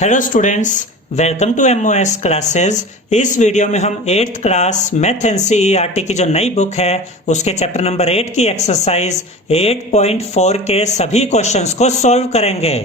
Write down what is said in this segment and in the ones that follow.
Hello students, welcome to MOS classes. इस video में हम 8th क्लास मैथ एनसीईआरटी की जो नई बुक है उसके चैप्टर नंबर 8 की एक्सरसाइज 8.4 के सभी क्वेश्चंस को सॉल्व करेंगे।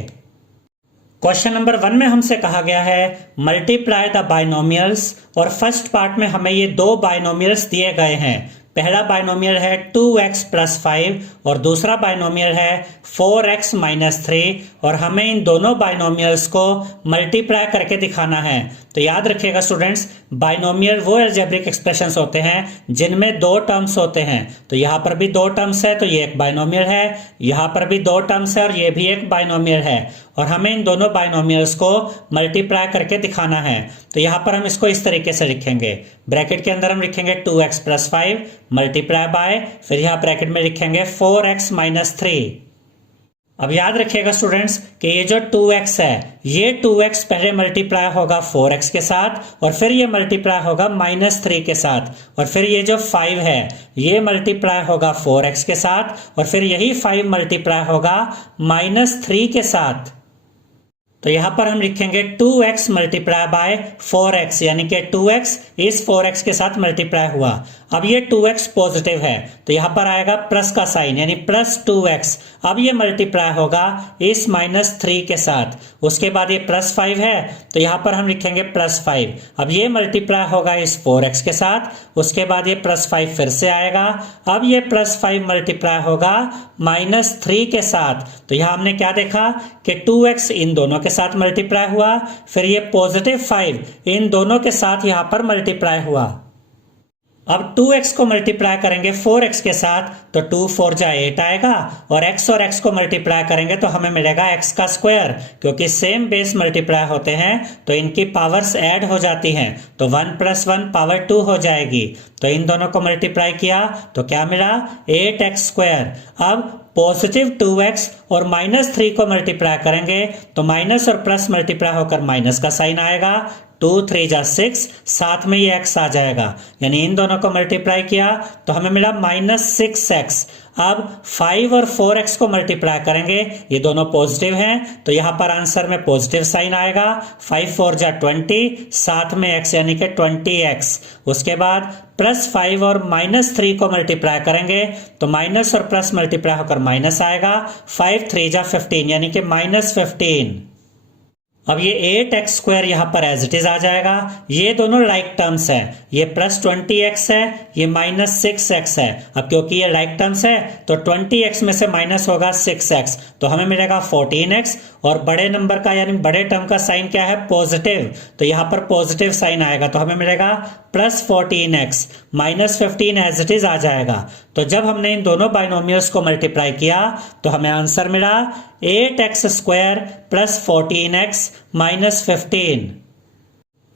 क्वेश्चन नंबर 1 में हमसे कहा गया है मल्टीप्लाई द बाइनोमियल्स, और फर्स्ट पार्ट में हमें ये दो बाइनोमियल्स दिए गए हैं। पहला बाइनोमियल है 2x प्लस 5 और दूसरा बाइनोमियल है 4x माइनस 3, और हमें इन दोनों बाइनोमियल्स को मल्टीप्लाई करके दिखाना है। तो याद रखिएगा स्टूडेंट्स, बाइनोमियल वो अलजेब्रिक एक्सप्रेशंस होते हैं जिनमें दो टर्म्स होते हैं। तो यहाँ पर भी दो टर्म्स है तो ये एक बाइनोमियल है, यहाँ पर भी दो टर्म्स है और ये भी एक बाइनोमियल है, और हमें इन दोनों बाइनोमियल्स को मल्टीप्लाई करके दिखाना है। तो यहाँ पर हम इसको इस तरीके से लिखेंगे, ब्रैकेट के अंदर हम लिखेंगे 2x प्लस 5 मल्टीप्लाई बाय, फिर यहाँ ब्रैकेट में लिखेंगे 4x माइनस 3। अब याद रखिएगा स्टूडेंट्स कि ये जो 2x है, ये 2x पहले मल्टीप्लाई होगा 4x के साथ, और फिर ये मल्टीप्लाई होगा माइनस 3 के साथ, और फिर ये जो 5 है ये मल्टीप्लाई होगा 4x के साथ, और फिर यही 5 मल्टीप्लाई होगा माइनस 3 के साथ। तो यहां पर हम लिखेंगे 2x मल्टीप्लाई बाय 4x, यानी कि 2x इस 4x के साथ मल्टीप्लाई हुआ। अब ये 2x पॉजिटिव है तो यहां पर आएगा प्लस का साइन, यानी प्लस 2x। अब ये मल्टीप्लाई होगा इस माइनस 3 के साथ। उसके बाद ये प्लस 5 है तो यहां पर हम लिखेंगे प्लस 5। अब ये मल्टीप्लाई होगा इस 4x के साथ, उसके बाद ये प्लस 5 फिर से आएगा। अब ये प्लस 5 मल्टीप्लाई होगा माइनस 3 के साथ। तो यहां हमने क्या देखा कि 2x इन दोनों के साथ मल्टीप्लाई हुआ, फिर ये पॉजिटिव 5 इन दोनों के साथ यहां पर मल्टीप्लाई हुआ। अब 2x को मल्टीप्लाई करेंगे 4x के साथ तो 2 4 जा 8 आएगा, और x को मल्टीप्लाई करेंगे तो हमें मिलेगा x का स्क्वायर। क्योंकि सेम बेस मल्टीप्लाई होते हैं तो इनकी पावर्स ऐड हो जाती हैं, तो 1 + 1 पावर 2 हो जाएगी। तो इन दोनों को मल्टीप्लाई किया तो क्या मिला, 8x स्क्वायर। अब पॉजिटिव 2x और माइनस 3 को मल्टीप्लाई करेंगे तो माइनस और प्लस मल्टीप्लाई होकर माइनस का साइन आएगा। 2 3 जा 6, साथ में ये x आ जाएगा, यानी इन दोनों को मल्टीप्लाई किया तो हमें मिला माइनस 6x। अब 5 और 4x को मल्टीप्लाई करेंगे, ये दोनों पॉजिटिव हैं तो यहां पर आंसर में पॉजिटिव साइन आएगा। 5 4 जा 20, साथ में x यानी कि 20x। उसके बाद प्लस 5 और माइनस 3 को मल्टीप्लाई करेंगे तो माइनस और प्लस मल्टीप्लाई होकर माइनस आएगा। 5 3 जा 15 यानी कि माइनस 15। अब ये 8x स्क्वायर यहाँ पर एज इट इज आ जाएगा। ये दोनों लाइक टर्म्स हैं, ये प्लस 20x है, ये माइनस 6x है। अब क्योंकि ये लाइक टर्म्स है तो 20x में से माइनस होगा 6x, तो हमें मिलेगा 14x, और बड़े नंबर का यानी बड़े टर्म का साइन क्या है, पॉजिटिव, तो यहाँ पर पॉजिटिव साइन आएगा तो हमें मिलेगा plus 14x। Minus 15 as it is आ जाएगा। तो जब हमने इन दोनों बाइनोमियल्स को मल्टीप्लाई किया तो हमें आंसर मिला 8x square plus 14x minus 15।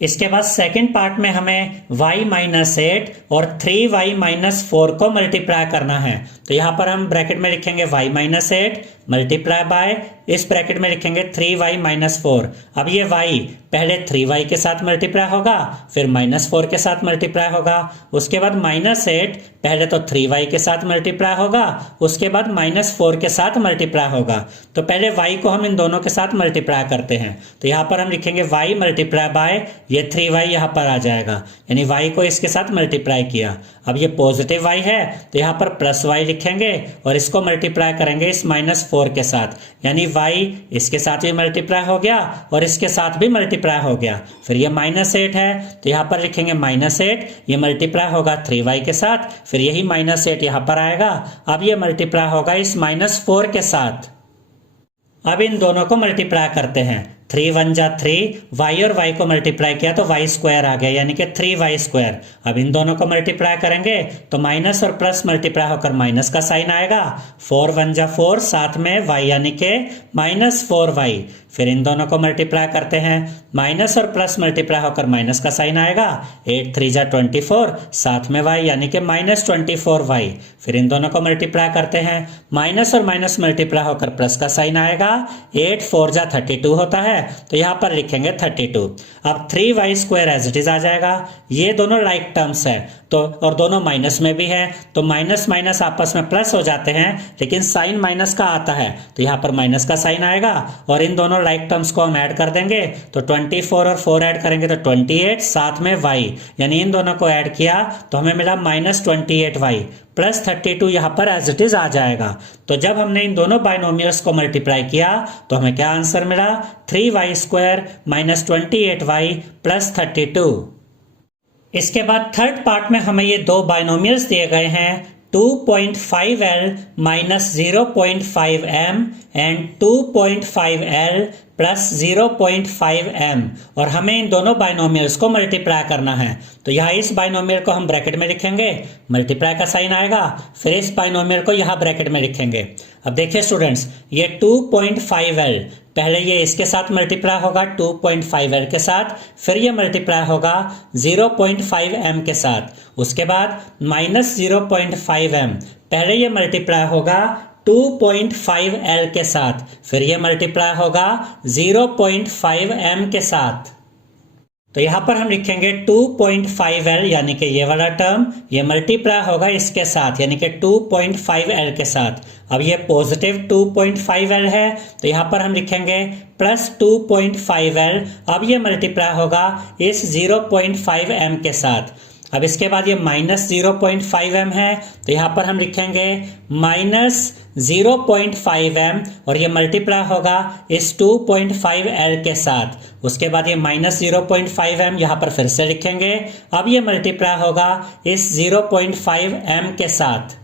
इसके बाद सेकंड पार्ट में हमें y माइनस 8 और 3y माइनस 4 को मल्टीप्लाई करना है। तो यहां पर हम ब्रैकेट में लिखेंगे y माइनस 8 मल्टीप्लाई बाय, इस ब्रैकेट में लिखेंगे 3y माइनस 4। अब ये y पहले 3y के साथ मल्टीप्लाई होगा, फिर माइनस 4 के साथ मल्टीप्लाई होगा। उसके बाद माइनस 8 पहले तो 3y के साथ मल्टीप्लाई होगा, उसके बाद माइनस 4 के साथ मल्टीप्लाई होगा। तो पहले y को हम इन दोनों के साथ मल्टीप्लाई करते हैं, तो यहाँ पर हम लिखेंगे y मल्टीप्लाई बाय, ये 3y यहाँ पर आ जाएगा, यानी y को इसके साथ मल्टीप्लाई किया। अब ये पॉजिटिव y है तो यहाँ पर प्लस y लिखेंगे और इसको मल्टीप्लाई करेंगे इस माइनस 4 के साथ, यानी y इसके साथ भी मल्टीप्लाई हो गया और इसके साथ भी मल्टीप्लाई हो गया। फिर ये माइनस 8 है तो यहाँ पर लिखेंगे माइनस 8, ये मल्टीप्लाई होगा 3y के साथ, फिर यही माइनस 8 यहाँ पर आएगा। अब ये मल्टीप्लाई होगा इस माइनस 4 के साथ। अब इन दोनों को मल्टीप्लाई करते हैं, 3 1 जा 3, y और y को मल्टीप्लाई किया तो y स्क्वायर आ गया, यानी कि 3y स्क्वायर। अब इन दोनों को मल्टीप्लाई करेंगे तो माइनस और प्लस मल्टीप्लाई होकर माइनस का साइन आएगा। 4 1 जा 4, साथ में y यानी कि माइनस 4y। फिर इन दोनों को मल्टीप्लाई करते हैं, माइनस और प्लस मल्टीप्लाई होकर माइनस का साइन आएगा। 8 3 जा 24, साथ में y यानी कि माइनस 24y। फिर इन दोनों को मल्टीप्लाई करते हैं, माइनस और माइनस मल्टीप्लाई होकर प्लस का साइन आएगा। 8 4 जा 32 होता है तो यहाँ पर लिखेंगे 32। अब 3y square as it is आ जाएगा। ये दोनों लाइक टर्म्स है तो और दोनों माइनस में भी है तो माइनस माइनस आपस में प्लस हो जाते हैं, लेकिन साइन माइनस का आता है तो यहाँ पर माइनस का साइन आएगा, और इन दोनों दोनों लाइक टर्म्स को हम ऐड कर देंगे तो 24 और 4 ऐड करेंगे तो 28, साथ में y, यानी इन दोनों को ऐड किया तो हमें मिला -28y प्लस 32 यहाँ पर एज इट इज आ जाएगा। तो जब हमने इन दोनों बाइनोमियल्स को मल्टीप्लाई किया तो हमें क्या आंसर मिला, 3y² माइनस 28y प्लस 32। इसके बाद थर्ड पार्ट में हमें ये दो बाइनोमियल्स दिए गए हैं, 2.5l minus 0.5m and 2.5l plus 0.5m, और हमें इन दोनों बाइनोमियल्स को मल्टीप्लाई करना है। तो यहाँ इस बाइनोमियल को हम ब्रैकेट में लिखेंगे, मल्टीप्लाई का साइन आएगा, फिर इस बाइनोमियल को यहाँ ब्रैकेट में लिखेंगे। अब देखिए स्टूडेंट्स, ये 2.5l पहले ये इसके साथ मल्टीप्लाई होगा 2.5l के साथ, फिर ये मल्टीप्लाई होगा 0.5m के साथ, उसके बाद माइनस 0.5m, पहले ये मल्टीप्लाई होगा 2.5l के साथ, फिर ये मल्टीप्लाई होगा 0.5m के साथ। तो यहां पर हम लिखेंगे 2.5l यानी कि ये वाला टर्म, ये मल्टीप्लाई होगा इसके साथ यानी कि 2.5l के साथ। अब ये पॉजिटिव 2.5l है तो यहां पर हम लिखेंगे प्लस 2.5l, अब ये मल्टीप्लाई होगा इस 0.5m के साथ। अब इसके बाद ये माइनस 0.5m है तो यहाँ पर हम लिखेंगे माइनस 0.5m, और ये मल्टीप्लाई होगा इस 2.5l के साथ। उसके बाद ये माइनस 0.5m यहाँ पर फिर से लिखेंगे, अब ये मल्टीप्लाई होगा इस 0.5m के साथ।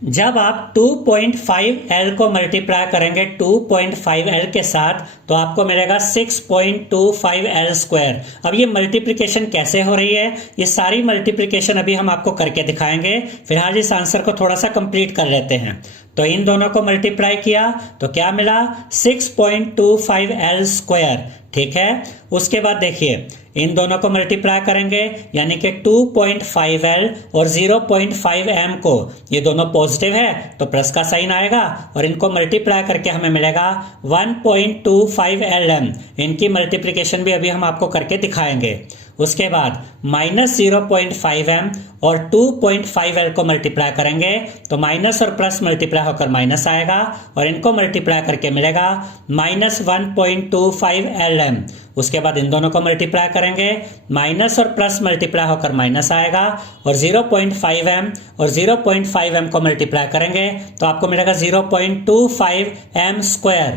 जब आप 2.5l को मल्टीप्लाई करेंगे 2.5l के साथ तो आपको मिलेगा 6.25l²। अब ये मल्टीप्लिकेशन कैसे हो रही है, ये सारी मल्टीप्लिकेशन अभी हम आपको करके दिखाएंगे। फिलहाल इस आंसर को थोड़ा सा कंप्लीट कर लेते हैं। तो इन दोनों को मल्टीप्लाई किया तो क्या मिला, 6.25l², ठीक है। उसके बाद देखिए इन दोनों को मल्टीप्लाई करेंगे यानी कि 2.5l और 0.5m को, ये दोनों पॉजिटिव है तो प्लस का साइन आएगा, और इनको मल्टीप्लाई करके हमें मिलेगा 1.25lm। इनकी मल्टीप्लिकेशन भी अभी हम आपको करके दिखाएंगे। उसके बाद माइनस 0.5m और 2.5l को मल्टीप्लाई करेंगे तो माइनस और प्लस मल्टीप्लाई होकर माइनस आएगा, और इनको मल्टीप्लाई करके मिलेगा माइनस 1.25lm। उसके बाद इन दोनों को मल्टीप्लाई करेंगे, माइनस और प्लस मल्टीप्लाई होकर माइनस आएगा, और 0.5m और 0.5m को मल्टीप्लाई करेंगे तो आपको मिलेगा 0.25m²।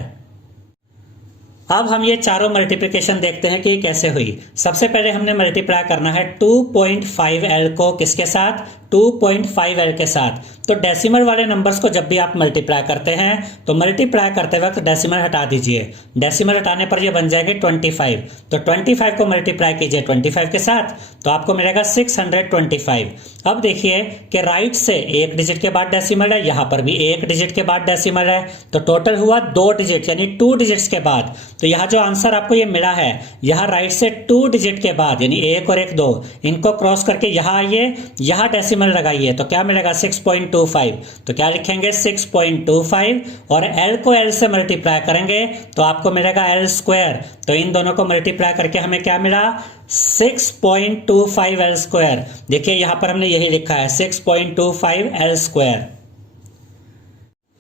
अब हम ये चारों मल्टीप्लिकेशन देखते हैं कि ये कैसे हुई। सबसे पहले हमने मल्टीप्लाई करना है 2.5l को किसके साथ, 2.5l के साथ। तो डेसिमल वाले नंबर्स को जब भी आप मल्टीप्लाई करते हैं तो मल्टीप्लाई करते वक्त डेसिमल हटा दीजिए, डेसिमल हटाने पर ये बन जाएगी 25। तो 25 को मल्टीप्लाई कीजिए 25 के साथ तो आपको मिलेगा 625। अब देखिए कि राइट से एक डिजिट के बाद डेसिमल है, यहाँ पर भी एक डिजिट के बाद डेसिमल है, तो टोटल हुआ 2 डिजिट यानी 2 डिजिट्स के बाद। तो यहाँ जो आंसर आपको ये मिला है, यहाँ राइट से 2 डिजिट के बाद यानी 1 और 1 2, इनको क्रॉस करके यहाँ आइए, यहाँ डेसिमल लगाइए तो क्या मिलेगा 6.25। तो क्या लिखेंगे 6.25, और l को l से मल्टीप्लाई करेंगे तो आपको मिलेगा l²। तो इन दोनों को मल्टीप्लाई करके हमें क्या मिला, 6.25l²। देखिए यहाँ पर हमने यही लिखा है 6.25l²।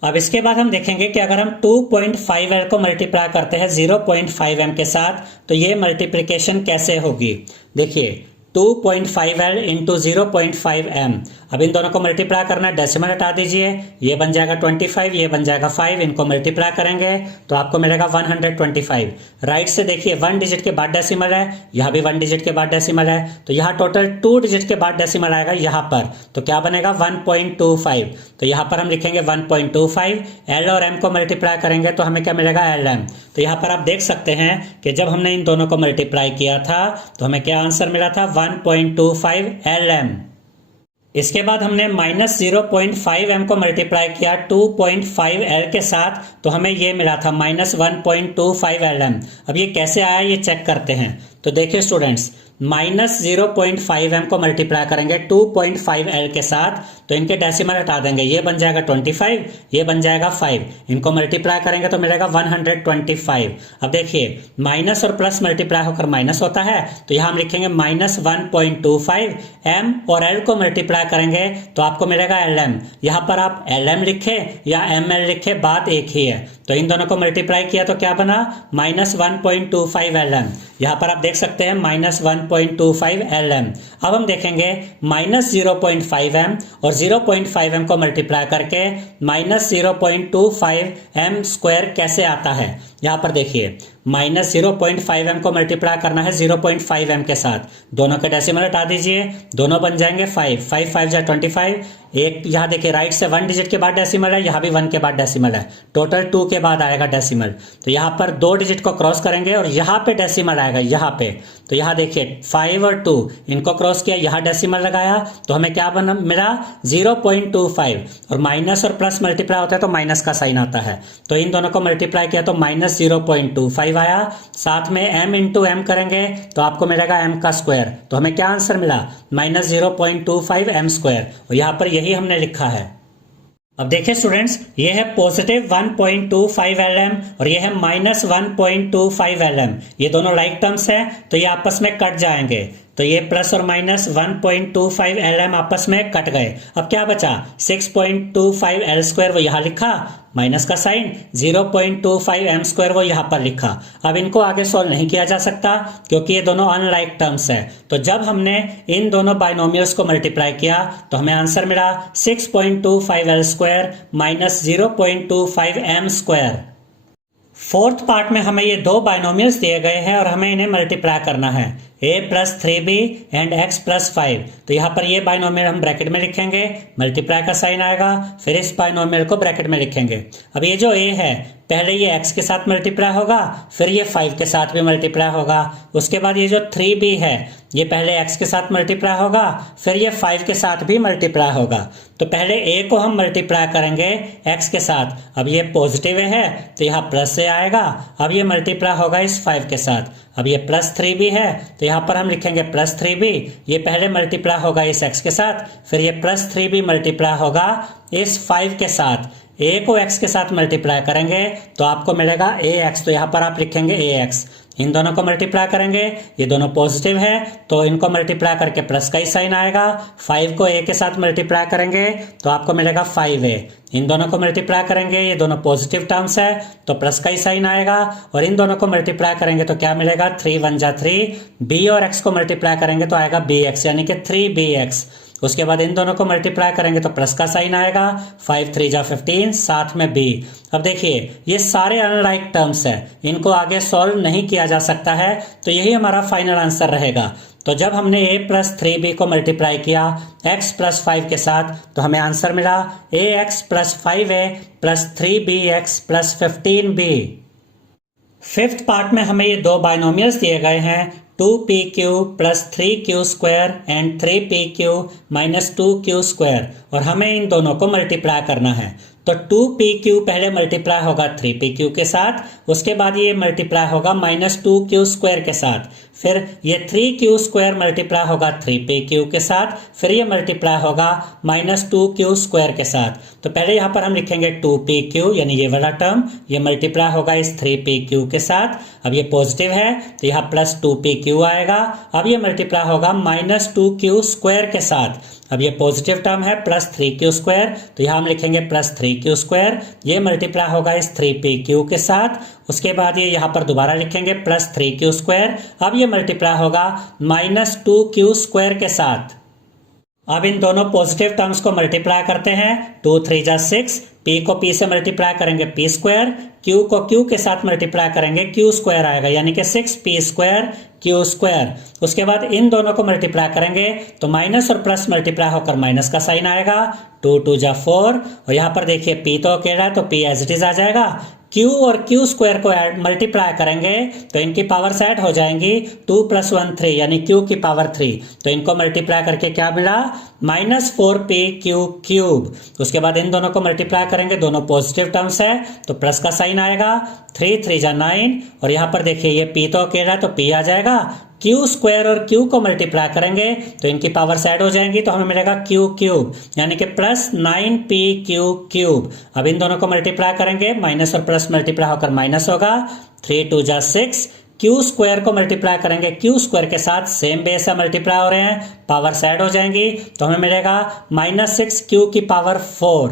अब इसके बाद हम देखेंगे कि अगर हम 2.5l को मल्टीप्लाई करते हैं 0.5m के साथ तो ये मल्टीप्लिकेशन कैसे होगी। देखिए 2.5l इंटू 0.5m, अब इन दोनों को मल्टीप्लाई करना है, डेसिमल हटा दीजिए, ये बन जाएगा 25, ये बन जाएगा 5, इनको मल्टीप्लाई करेंगे तो आपको मिलेगा 125। राइट से देखिए 1 डिजिट के बाद डेसिमल है, यहाँ भी 1 डिजिट के बाद डेसिमल है, तो यहाँ टोटल 2 डिजिट के बाद डेसिमल आएगा यहाँ पर, तो क्या बनेगा 1.25। तो यहाँ पर हम लिखेंगे 1.25, l और m को मल्टीप्लाई करेंगे तो हमें क्या मिलेगा lm। तो यहाँ पर आप देख सकते हैं कि जब हमने इन दोनों को मल्टीप्लाई किया था तो हमें क्या आंसर मिला था, 1.25 lm। इसके बाद हमने माइनस 0.5m को मल्टीप्लाई किया 2.5l के साथ तो हमें ये मिला था माइनस 1.25 lm। अब ये कैसे आया ये चेक करते हैं। तो देखिए स्टूडेंट्स, -0.5m को मल्टीप्लाई करेंगे 2.5l के साथ, तो इनके डेसिमल हटा देंगे, ये बन जाएगा 25, ये बन जाएगा 5, इनको मल्टीप्लाई करेंगे तो मिलेगा 125। अब देखिए माइनस और प्लस मल्टीप्लाई होकर माइनस होता है, तो यहां हम लिखेंगे -1.25, m और l को मल्टीप्लाई करेंगे तो आपको मिलेगा lm। यहां पर आप lm लिखे या ml लिखे, बात एक ही है। तो इन दोनों को मल्टीप्लाई किया तो क्या बना, -1.25 lm। यहां पर आप देख सकते हैं -1.25 lm। अब हम देखेंगे -0.5m और 0.5m को मल्टीप्लाई करके -0.25 m स्क्वायर कैसे आता है। यहां पर देखिए -0.5m को मल्टीप्लाई करना है 0.5m के साथ, दोनों के डेसिमल हटा दीजिए, दोनों बन जाएंगे 5, 5 5 जा 25। एक यहाँ देखिए राइट से 1 डिजिट के बाद डेसिमल है, यहाँ भी 1 के बाद डेसिमल है, टोटल 2 के बाद आएगा डेसिमल। तो यहाँ पर 2 डिजिट को क्रॉस करेंगे और यहाँ पे डेसिमल आएगा, यहाँ पे। तो यहाँ देखिए 5 और 2 इनको क्रॉस किया, यहाँ डेसिमल लगाया तो हमें क्या बना, मिला 0.25। और माइनस और प्लस मल्टीप्लाई होता है तो माइनस का साइन आता है, तो इन दोनों को मल्टीप्लाई किया तो -0.25 आया। साथ में m इंटू एम करेंगे तो आपको मिलेगा m का स्क्वायर, तो हमें क्या आंसर मिला, -0.25 m स्क्वायर, और यहाँ पर यही हमने लिखा है। अब देखिए स्टूडेंट्स, ये है पॉजिटिव 1.25 lm और ये है -1.25 lm। ये दोनों लाइक टर्म्स हैं तो ये आपस में कट जाएंगे, तो ये प्लस और माइनस 1.25 lm आपस में कट गए। अब क्या बचा, 6.25 l स्क्वायर, वो यहाँ लिखा, माइनस का साइन, 0.25 m स्क्वायर वो यहाँ पर लिखा। अब इनको आगे सॉल्व नहीं किया जा सकता क्योंकि ये दोनों अनलाइक टर्म्स है। तो जब हमने इन दोनों बाइनोमियल्स को मल्टीप्लाई किया तो हमें आंसर मिला 6.25 l square minus 0.25 m square. Fourth part में हमें ये दो बाइनोमियल्स दिए गए हैं और हमें इन्हें मल्टीप्लाई करना है, a + 3b एंड x + 5। तो यहाँ पर ये बाइनोमियल हम ब्रैकेट में लिखेंगे, मल्टीप्लाई का साइन आएगा, फिर इस बाइनोमियल को ब्रैकेट में लिखेंगे। अब ये जो a है, पहले ये x के साथ मल्टीप्लाई होगा, फिर ये 5 के साथ भी मल्टीप्लाई होगा। उसके बाद ये जो 3b है, ये पहले x के साथ मल्टीप्लाई होगा, फिर ये 5 के साथ भी मल्टीप्लाई होगा। तो पहले a को हम मल्टीप्लाई करेंगे x के साथ, अब ये पॉजिटिव है तो यहाँ प्लस से आएगा। अब ये मल्टीप्लाई होगा इस 5 के साथ, अब ये +3b है तो यहाँ पर हम लिखेंगे +3b। ये पहले मल्टीप्लाई होगा इस x के साथ, फिर ये +3b मल्टीप्लाई होगा इस 5 के साथ। a को x के साथ मल्टीप्लाई करेंगे तो आपको मिलेगा ax, तो यहाँ पर आप लिखेंगे ax। इन दोनों को मल्टीप्लाई करेंगे, ये दोनों पॉजिटिव है तो इनको मल्टीप्लाई करके प्लस का ही साइन आएगा। 5 को a के साथ मल्टीप्लाई करेंगे तो आपको मिलेगा 5a। इन दोनों को मल्टीप्लाई करेंगे, ये दोनों पॉजिटिव टर्म्स है तो प्लस का ही साइन आएगा। और इन दोनों को मल्टीप्लाई करेंगे तो क्या मिलेगा, 3 1 जा 3। b और x को मल्टीप्लाई करेंगे तो आएगा bx, यानी कि 3bx। उसके बाद इन दोनों को मल्टीप्लाई करेंगे तो प्लस का साइन आएगा, 5 3 जा 15, साथ में b। अब देखिए ये सारे अनलाइक टर्म्स है, इनको आगे सॉल्व नहीं किया जा सकता है, तो यही हमारा फाइनल आंसर रहेगा। तो जब हमने a + 3b को मल्टीप्लाई किया x + 5 के साथ तो हमें आंसर मिला ax + 5a + 3bx + 15b। Fifth part में हमें ये दो बाइनोमियल्स दिए गए हैं, 2pq + 3q² and 3pq - 2q², और हमें इन दोनों को मल्टीप्लाई करना है। तो 2pq पहले मल्टीप्लाई होगा 3pq के साथ, उसके बाद ये मल्टीप्लाई होगा -2q² के साथ, फिर ये 3q² मल्टीप्लाई होगा 3pq के साथ, फिर ये मल्टीप्लाई होगा -2q² के साथ। तो पहले यहाँ पर हम लिखेंगे 2pq, यानी ये वाला टर्म, ये मल्टीप्लाई होगा इस 3pq के साथ। अब ये पॉजिटिव है तो यहाँ +2pq आएगा। अब ये मल्टीप्लाई होगा -2q² के साथ। अब ये पॉजिटिव टर्म है +3q², तो यहाँ हम लिखेंगे +3q²। ये मल्टीप्लाई होगा इस 3pq के साथ। उसके बाद ये यहाँ पर दोबारा लिखेंगे +3q²। अब ये मल्टीप्लाई होगा -2q² के साथ। अब इन दोनों पॉजिटिव टर्म्स को मल्टीप्लाई करते हैं, 2 3 जा 6, p को p से मल्टीप्लाई करेंगे p², q को q के साथ मल्टीप्लाई करेंगे q² आएगा, यानी कि 6p² q²। उसके बाद इन दोनों को मल्टीप्लाई करेंगे तो माइनस और प्लस मल्टीप्लाई होकर माइनस का साइन आएगा, 2 2 जा 4, और यहाँ पर देखिए p तो अकेला है तो p एज इट इज आ जाएगा। q और q² को मल्टीप्लाई करेंगे तो इनकी पावर्स ऐड हो जाएंगी, 2 + 1 3, यानी q की पावर 3। तो इनको मल्टीप्लाई करके क्या मिला, -4pq³। उसके बाद इन दोनों को मल्टीप्लाई करेंगे, दोनों पॉजिटिव टर्म्स है तो प्लस का साइन आएगा, 3 3 जा 9, और यहाँ पर देखिए ये p तो अकेला है तो p आ जाएगा, क्यू स्क्वायर और क्यू को मल्टीप्लाई करेंगे तो इनकी पावर्स ऐड हो जाएंगी, तो हमें मिलेगा क्यू क्यूब यानी कि प्लस 9p क्यू क्यूब। अब इन दोनों को मल्टीप्लाई करेंगे, माइनस और प्लस मल्टीप्लाई होकर माइनस होगा, 3 2 जा 6। क्यू स्क्वायर को मल्टीप्लाई करेंगे क्यू स्क्वायर के साथ, सेम बेस से मल्टीप्लाई हो रहे हैं, पावर्स ऐड हो जाएंगी, तो हमें मिलेगा -6 क्यू की पावर 4।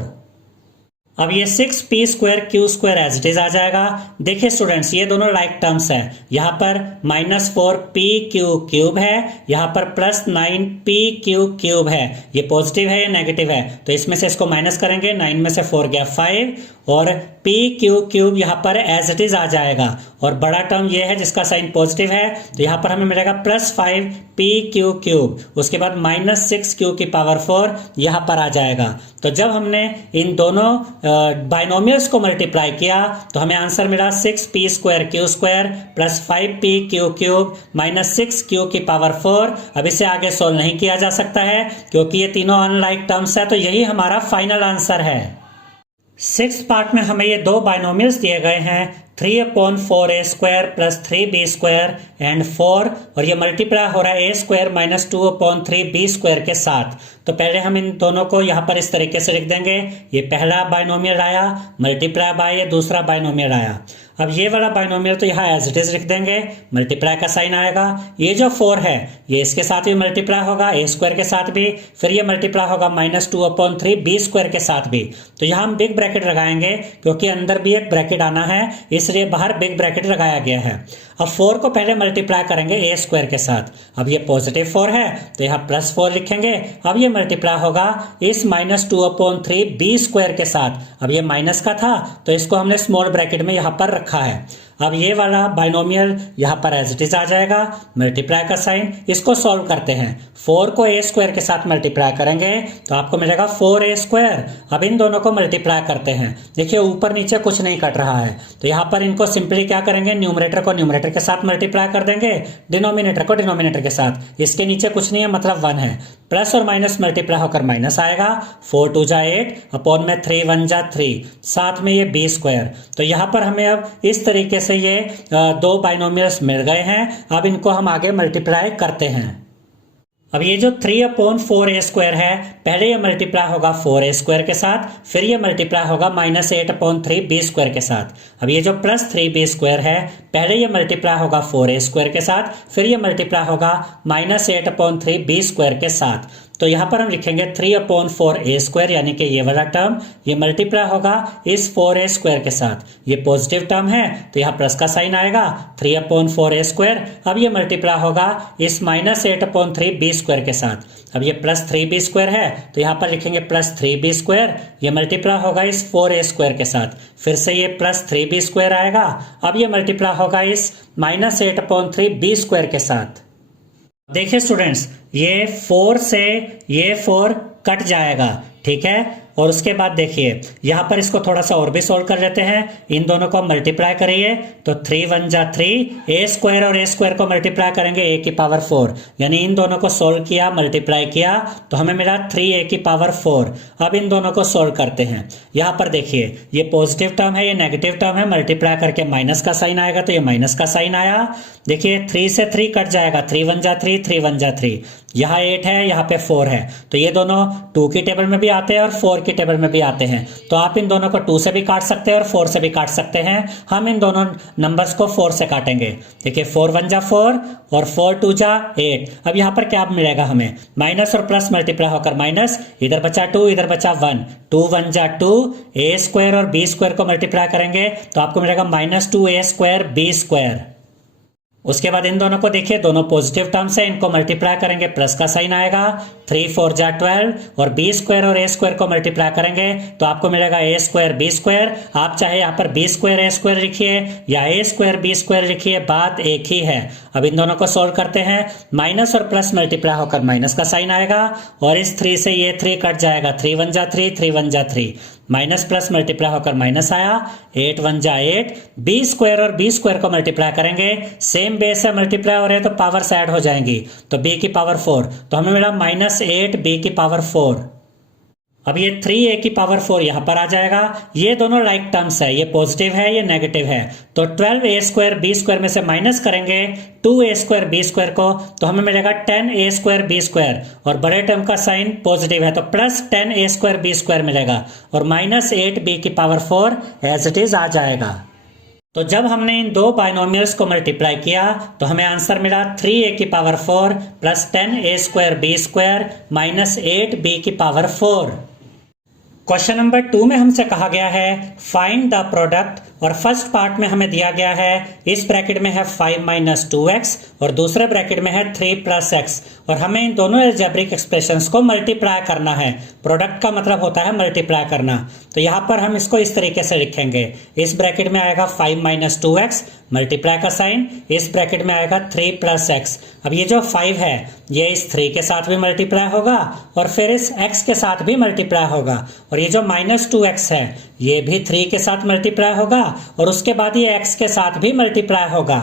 अब ये 6p square q square as it is आ जाएगा। देखिए स्टूडेंट्स, ये दोनों लाइक टर्म्स है, यहाँ पर -4p क्यू क्यूब है, यहाँ पर +9p क्यू क्यूब है। ये पॉजिटिव है, ये नेगेटिव है, तो इसमें से इसको माइनस करेंगे, 9 में से 4 गया 5, और p क्यू क्यूब यहाँ पर एज इट इज आ जाएगा। और बड़ा टर्म ये है जिसका साइन पॉजिटिव है, तो यहाँ पर हमें मिलेगा +5p क्यू क्यूब, उसके बाद -6 क्यू की पावर 4 यहाँ पर आ जाएगा। तो जब हमने इन दोनों बाइनोमियल्स को मल्टीप्लाई किया तो हमें आंसर मिला 6p square q square plus 5p Q cube -6 Q की पावर 4। अब इसे आगे सोल्व नहीं किया जा सकता है क्योंकि ये तीनों अनलाइक टर्म्स है, तो यही हमारा फाइनल आंसर है। 6th पार्ट में हमें ये दो बाइनोमियल्स दिए गए हैं, 3/4a square plus 3b square and 4, और ये मल्टीप्लाई हो रहा है a square minus 2/3b square के साथ। तो पहले हम इन दोनों को यहाँ पर इस तरीके से लिख देंगे, ये पहला बाइनोमियल आया, मल्टीप्लाई बाय ये दूसरा बाइनोमियल आया। अब ये वाला बाइनोमियल तो यहाँ एज इट इज लिख देंगे, मल्टीप्लाई का साइन आएगा। ये जो 4 है ये इसके साथ भी मल्टीप्लाई होगा, a स्क्वायर के साथ भी, फिर ये मल्टीप्लाई होगा -2/3b स्क्वायर के साथ भी। तो यहाँ हम बिग ब्रैकेट लगाएंगे क्योंकि अंदर भी एक ब्रैकेट आना है, इसलिए बाहर बिग ब्रैकेट लगाया गया है। अब 4 को पहले मल्टीप्लाई करेंगे a स्क्वायर के साथ, अब ये पॉजिटिव 4 है तो यहाँ +4 लिखेंगे। अब ये मल्टीप्लाई होगा इस -2/3b स्क्वायर के साथ, अब ये माइनस का था तो इसको हमने स्मॉल ब्रैकेट में यहाँ पर रखा है। अब ये वाला बाइनोमियल यहाँ पर एज इट इज आ जाएगा, मल्टीप्लाई का साइन। इसको सॉल्व करते हैं, 4 को a स्क्वायर के साथ मल्टीप्लाई करेंगे तो आपको मिलेगा 4a स्क्वायर। अब इन दोनों को मल्टीप्लाई करते हैं, देखिए ऊपर नीचे कुछ नहीं कट रहा है, तो यहाँ पर इनको सिंपली क्या करेंगे, न्यूमरेटर को न्यूमरेटर के साथ मल्टीप्लाई कर देंगे, डिनोमिनेटर को डिनोमिनेटर के साथ। इसके नीचे कुछ नहीं है मतलब 1 है, प्लस और माइनस मल्टीप्लाई होकर माइनस आएगा, 4 2 जा 8 अपॉन में 3 1 जा 3, साथ में ये b स्क्वायर। तो यहाँ पर हमें अब इस तरीके से ये दो बाइनोमियल्स मिल गए हैं। अब इनको हम आगे मल्टीप्लाई करते हैं। अब ये जो 3/4a स्क्वायर है, पहले ये मल्टीप्लाई होगा 4a स्क्वायर के साथ, फिर ये मल्टीप्लाई होगा -8/3b स्क्वायर के साथ। अब ये जो +3b स्क्वायर है, पहले ये मल्टीप्लाई होगा 4a स्क्वायर के साथ, फिर ये मल्टीप्लाई होगा -8/3b स्क्वायर के साथ। तो यहाँ पर हम लिखेंगे 3/4a स्क्वायर यानी कि ये वाला टर्म, ये मल्टीप्लाई होगा इस 4a स्क्वायर के साथ। ये पॉजिटिव टर्म है तो यहाँ प्लस का साइन आएगा, 3/4a स्क्वायर। अब ये मल्टीप्लाई होगा इस -8/3b स्क्वायर के साथ। अब ये +3b स्क्वायर है तो यहाँ पर लिखेंगे +3b स्क्वायर, ये मल्टीप्लाई होगा इस 4a स्क्वायर के साथ, फिर से ये +3b स्क्वायर आएगा। अब ये मल्टीप्लाई होगा इस -8/3b स्क्वायर के साथ। देखिए स्टूडेंट्स, ये 4 से ये 4 कट जाएगा, ठीक है। और उसके बाद देखिए यहाँ पर इसको थोड़ा सा और भी सोल्व कर लेते हैं, इन दोनों को मल्टीप्लाई करिए तो 3 1 जा 3, a स्क्वायर और a स्क्वायर को मल्टीप्लाई करेंगे a की पावर 4, यानी इन दोनों को सोल्व किया, मल्टीप्लाई किया तो हमें मिला 3a की पावर 4। अब इन दोनों को सोल्व करते हैं। यहाँ पर देखिए ये पॉजिटिव टर्म है, ये नेगेटिव टर्म है, मल्टीप्लाई करके माइनस का साइन आएगा तो ये माइनस का साइन आया। देखिए 3 से 3 कट जाएगा, 3 1 जा 3, 3 1 जा 3, यहाँ 8 है, यहाँ पे 4 है, तो ये दोनों 2 की टेबल में भी आते हैं और 4 की टेबल में भी आते हैं। तो आप इन दोनों को 2 से भी काट सकते हैं और 4 से भी काट सकते हैं। हम इन दोनों नंबर्स को 4 से काटेंगे। देखिए 4 1 जा 4 और 4 2 जा 8। अब यहाँ पर क्या मिलेगा हमें, माइनस और प्लस मल्टीप्लाई होकर माइनस, इधर बचा 2 इधर बचा 1, 2 1 जा 2, a स्क्वायर और b स्क्वायर को मल्टीप्लाई करेंगे तो आपको मिलेगा -2a स्क्वायर b स्क्वायर। उसके बाद इन दोनों को देखिए, दोनों पॉजिटिव टर्म्स है, इनको मल्टीप्लाई करेंगे प्लस का साइन आएगा, 3 4 जा 12, और b स्क्वायर और a स्क्वायर को मल्टीप्लाई करेंगे तो आपको मिलेगा a स्क्वायर b स्क्वायर। आप चाहे यहाँ पर b स्क्वायर a स्क्वायर लिखिए या a स्क्वायर b स्क्वायर लिखिए, बात एक ही है। अब इन दोनों को सोल्व करते हैं, माइनस और प्लस मल्टीप्लाई होकर माइनस का साइन आएगा और इस 3 से ये 3 कट जाएगा, 3 1 जा 3, 3 1 जा 3, माइनस प्लस मल्टीप्लाई होकर माइनस आया, 8 1 जा 8, b स्क्वायर और b स्क्वायर को मल्टीप्लाई करेंगे, सेम बेस से मल्टीप्लाई हो रहे हैं तो पावर्स ऐड हो जाएंगी, तो b की पावर 4, तो हमें मिला -8 b की पावर 4। अब ये 3a की पावर 4 यहां पर आ जाएगा। ये दोनों लाइक टर्म्स है, ये पॉजिटिव है ये नेगेटिव है, तो 12a स्क्वायर b स्क्वायर में से माइनस करेंगे 2a स्क्वायर b स्क्वायर को, तो हमें मिलेगा 10a स्क्वायर b स्क्वायर, और बड़े टर्म का साइन पॉजिटिव है तो plus 10a square b square मिलेगा, और माइनस 8b की पावर 4 एज इट इज आ जाएगा। तो जब हमने इन दो बाइनोमियल्स को मल्टीप्लाई किया तो हमें आंसर मिला 3a की power 4 plus 10a square b square minus 8b की पावर 4। क्वेश्चन नंबर 2 में हमसे कहा गया है फाइंड द प्रोडक्ट, और फर्स्ट पार्ट में हमें दिया गया है इस ब्रैकेट में है 5 माइनस 2x और दूसरे ब्रैकेट में है 3 प्लस x, और हमें इन दोनों अलजेब्रिक एक्सप्रेशंस को मल्टीप्लाई करना है। प्रोडक्ट का मतलब होता है मल्टीप्लाई करना, तो यहाँ पर हम इसको इस तरीके से लिखेंगे, इस ब्रैकेट में आएगा 5 माइनस 2x मल्टीप्लाई का साइन, इस ब्रैकेट में आएगा 3 प्लस x। अब ये जो 5 है ये इस 3 के साथ भी मल्टीप्लाई होगा और फिर इस x के साथ भी मल्टीप्लाई होगा, और ये जो माइनस 2x है ये भी 3 के साथ मल्टीप्लाई होगा और उसके बाद ये x के साथ भी मल्टीप्लाई होगा।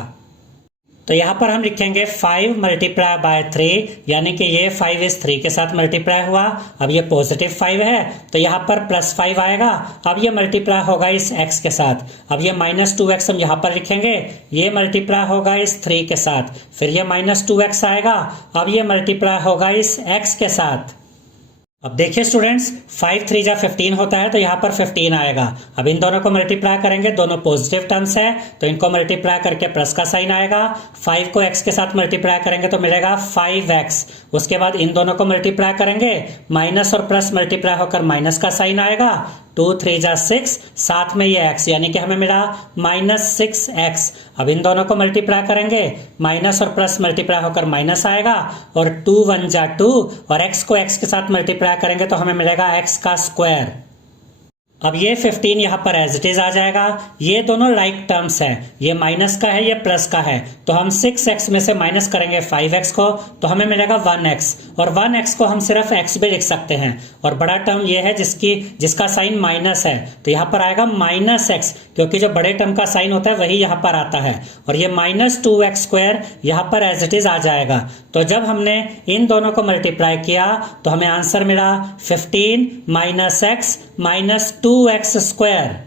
तो यहाँ पर हम लिखेंगे 5 मल्टीप्लाई बाय 3, यानी कि ये 5 इस 3 के साथ मल्टीप्लाई हुआ। अब ये पॉजिटिव 5 है तो यहाँ पर प्लस 5 आएगा, अब ये मल्टीप्लाई होगा इस x के साथ। अब ये माइनस 2x हम यहाँ पर लिखेंगे, ये मल्टीप्लाई होगा इस 3 के साथ, फिर ये माइनस 2x आएगा, अब ये मल्टीप्लाई होगा इस x के साथ। अब देखिए स्टूडेंट्स 5 3 जा 15 होता है तो यहाँ पर 15 आएगा। अब इन दोनों को मल्टीप्लाई करेंगे, दोनों पॉजिटिव टर्म्स है तो इनको मल्टीप्लाई करके प्लस का साइन आएगा। 5 को x के साथ मल्टीप्लाई करेंगे तो मिलेगा 5x। उसके बाद इन दोनों को मल्टीप्लाई करेंगे, माइनस और प्लस मल्टीप्लाई होकर माइनस का साइन आएगा। 2 3 जा 6, साथ में ये x, यानी कि हमें मिला माइनस 6x। अब इन दोनों को मल्टीप्लाई करेंगे, माइनस और प्लस मल्टीप्लाई होकर माइनस आएगा, और 2 1 जा 2, और x को x के साथ मल्टीप्लाई करेंगे तो हमें मिलेगा x का स्क्वायर। अब ये 15 यहाँ पर एज इट इज आ जाएगा। ये दोनों लाइक टर्म्स हैं, ये माइनस का है ये प्लस का है, तो हम 6x में से माइनस करेंगे 5x को तो हमें मिलेगा 1x, और 1x को हम सिर्फ x भी लिख सकते हैं, और बड़ा टर्म ये है जिसका साइन माइनस है तो यहाँ पर आएगा माइनस x, क्योंकि जो बड़े टर्म का साइन होता है वही यहाँ पर आता है, और ये माइनस 2x स्क्वायर यहाँ पर एज इट इज आ जाएगा। तो जब हमने इन दोनों को मल्टीप्लाई किया तो हमें आंसर मिला 15 minus x minus 2x square.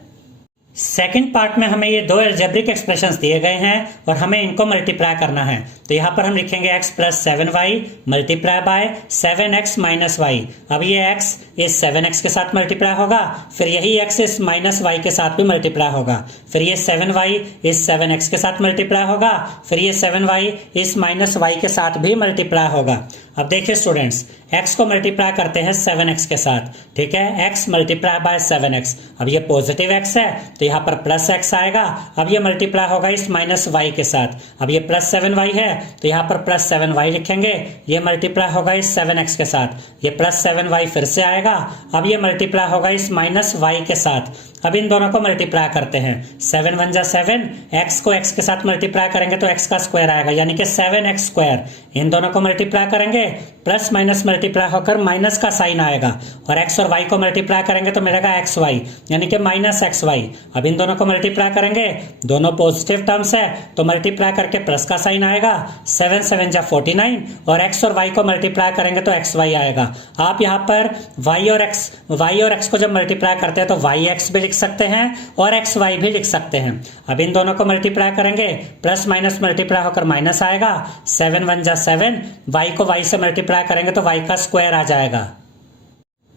Second part में हमें ये दो अलजेब्रिक एक्सप्रेशंस दिए गए हैं और हमें इनको मल्टीप्लाई करना है, तो यहाँ पर हम लिखेंगे x plus 7y multiply by 7x minus y। अब ये x इस 7x के साथ मल्टीप्लाई होगा, फिर यही x इस माइनस y के साथ भी मल्टीप्लाई होगा, फिर ये 7y इस 7x के साथ मल्टीप्लाई होगा, फिर ये 7y इस माइनस y के साथ भी मल्टीप्लाई होगा। अब देखिए स्टूडेंट्स x को मल्टीप्लाई करते हैं 7x के साथ, ठीक है, x मल्टीप्लाई बाय 7x। अब ये पॉजिटिव x है तो यहाँ पर प्लस x आएगा, अब ये मल्टीप्लाई होगा इस माइनस y के साथ। अब ये प्लस 7y है तो यहाँ पर प्लस 7y लिखेंगे, ये मल्टीप्लाई होगा इस 7x के साथ, ये प्लस 7y फिर से आएगा, अब ये मल्टीप्लाई होगा इस माइनस y के साथ। अब इन दोनों को मल्टीप्लाई करते हैं, 7 1 जा 7, x को x के साथ मल्टीप्लाई करेंगे तो x का स्क्वायर आएगा, यानी कि 7x स्क्वायर। इन दोनों को मल्टीप्लाई करेंगे, प्लस माइनस मल्टीप्लाई होकर माइनस का साइन आएगा, और x और y को मल्टीप्लाई करेंगे तो मिलेगा xy, यानी कि माइनस xy। अब इन दोनों को मल्टीप्लाई करेंगे, दोनों पॉजिटिव टर्म्स है तो मल्टीप्लाई करके प्लस का साइन आएगा, 7 7 जा 49, और x और y को मल्टीप्लाई करेंगे तो xy आएगा। आप यहाँ पर y और x को जब मल्टीप्लाई करते हैं तो yx भी लिख सकते हैं और xy भी लिख सकते हैं। अब इन दोनों को मल्टीप्लाई करेंगे, प्लस माइनस मल्टीप्लाई होकर माइनस आएगा, 7 1 जा 7, y को y से मल्टीप्लाई करेंगे तो y का स्क्वायर आ जाएगा।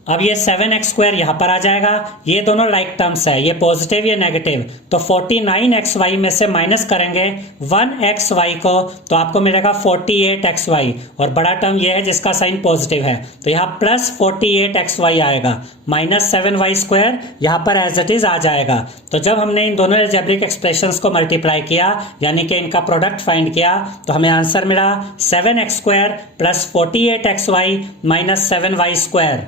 अब ये 7x स्क्वायर यहाँ पर आ जाएगा, ये दोनों लाइक टर्म्स है, ये पॉजिटिव ये नेगेटिव, तो 49xy में से माइनस करेंगे 1xy को तो आपको मिलेगा 48xy, और बड़ा टर्म ये है जिसका साइन पॉजिटिव है तो यहाँ प्लस 48xy आएगा, माइनस 7y स्क्वायर यहाँ पर एज इट इज आ जाएगा। तो जब हमने इन दोनों अलजेब्रिक एक्सप्रेशंस को मल्टीप्लाई किया यानी कि इनका प्रोडक्ट फाइंड किया तो हमें आंसर मिला 7x square plus 48xy minus 7y square.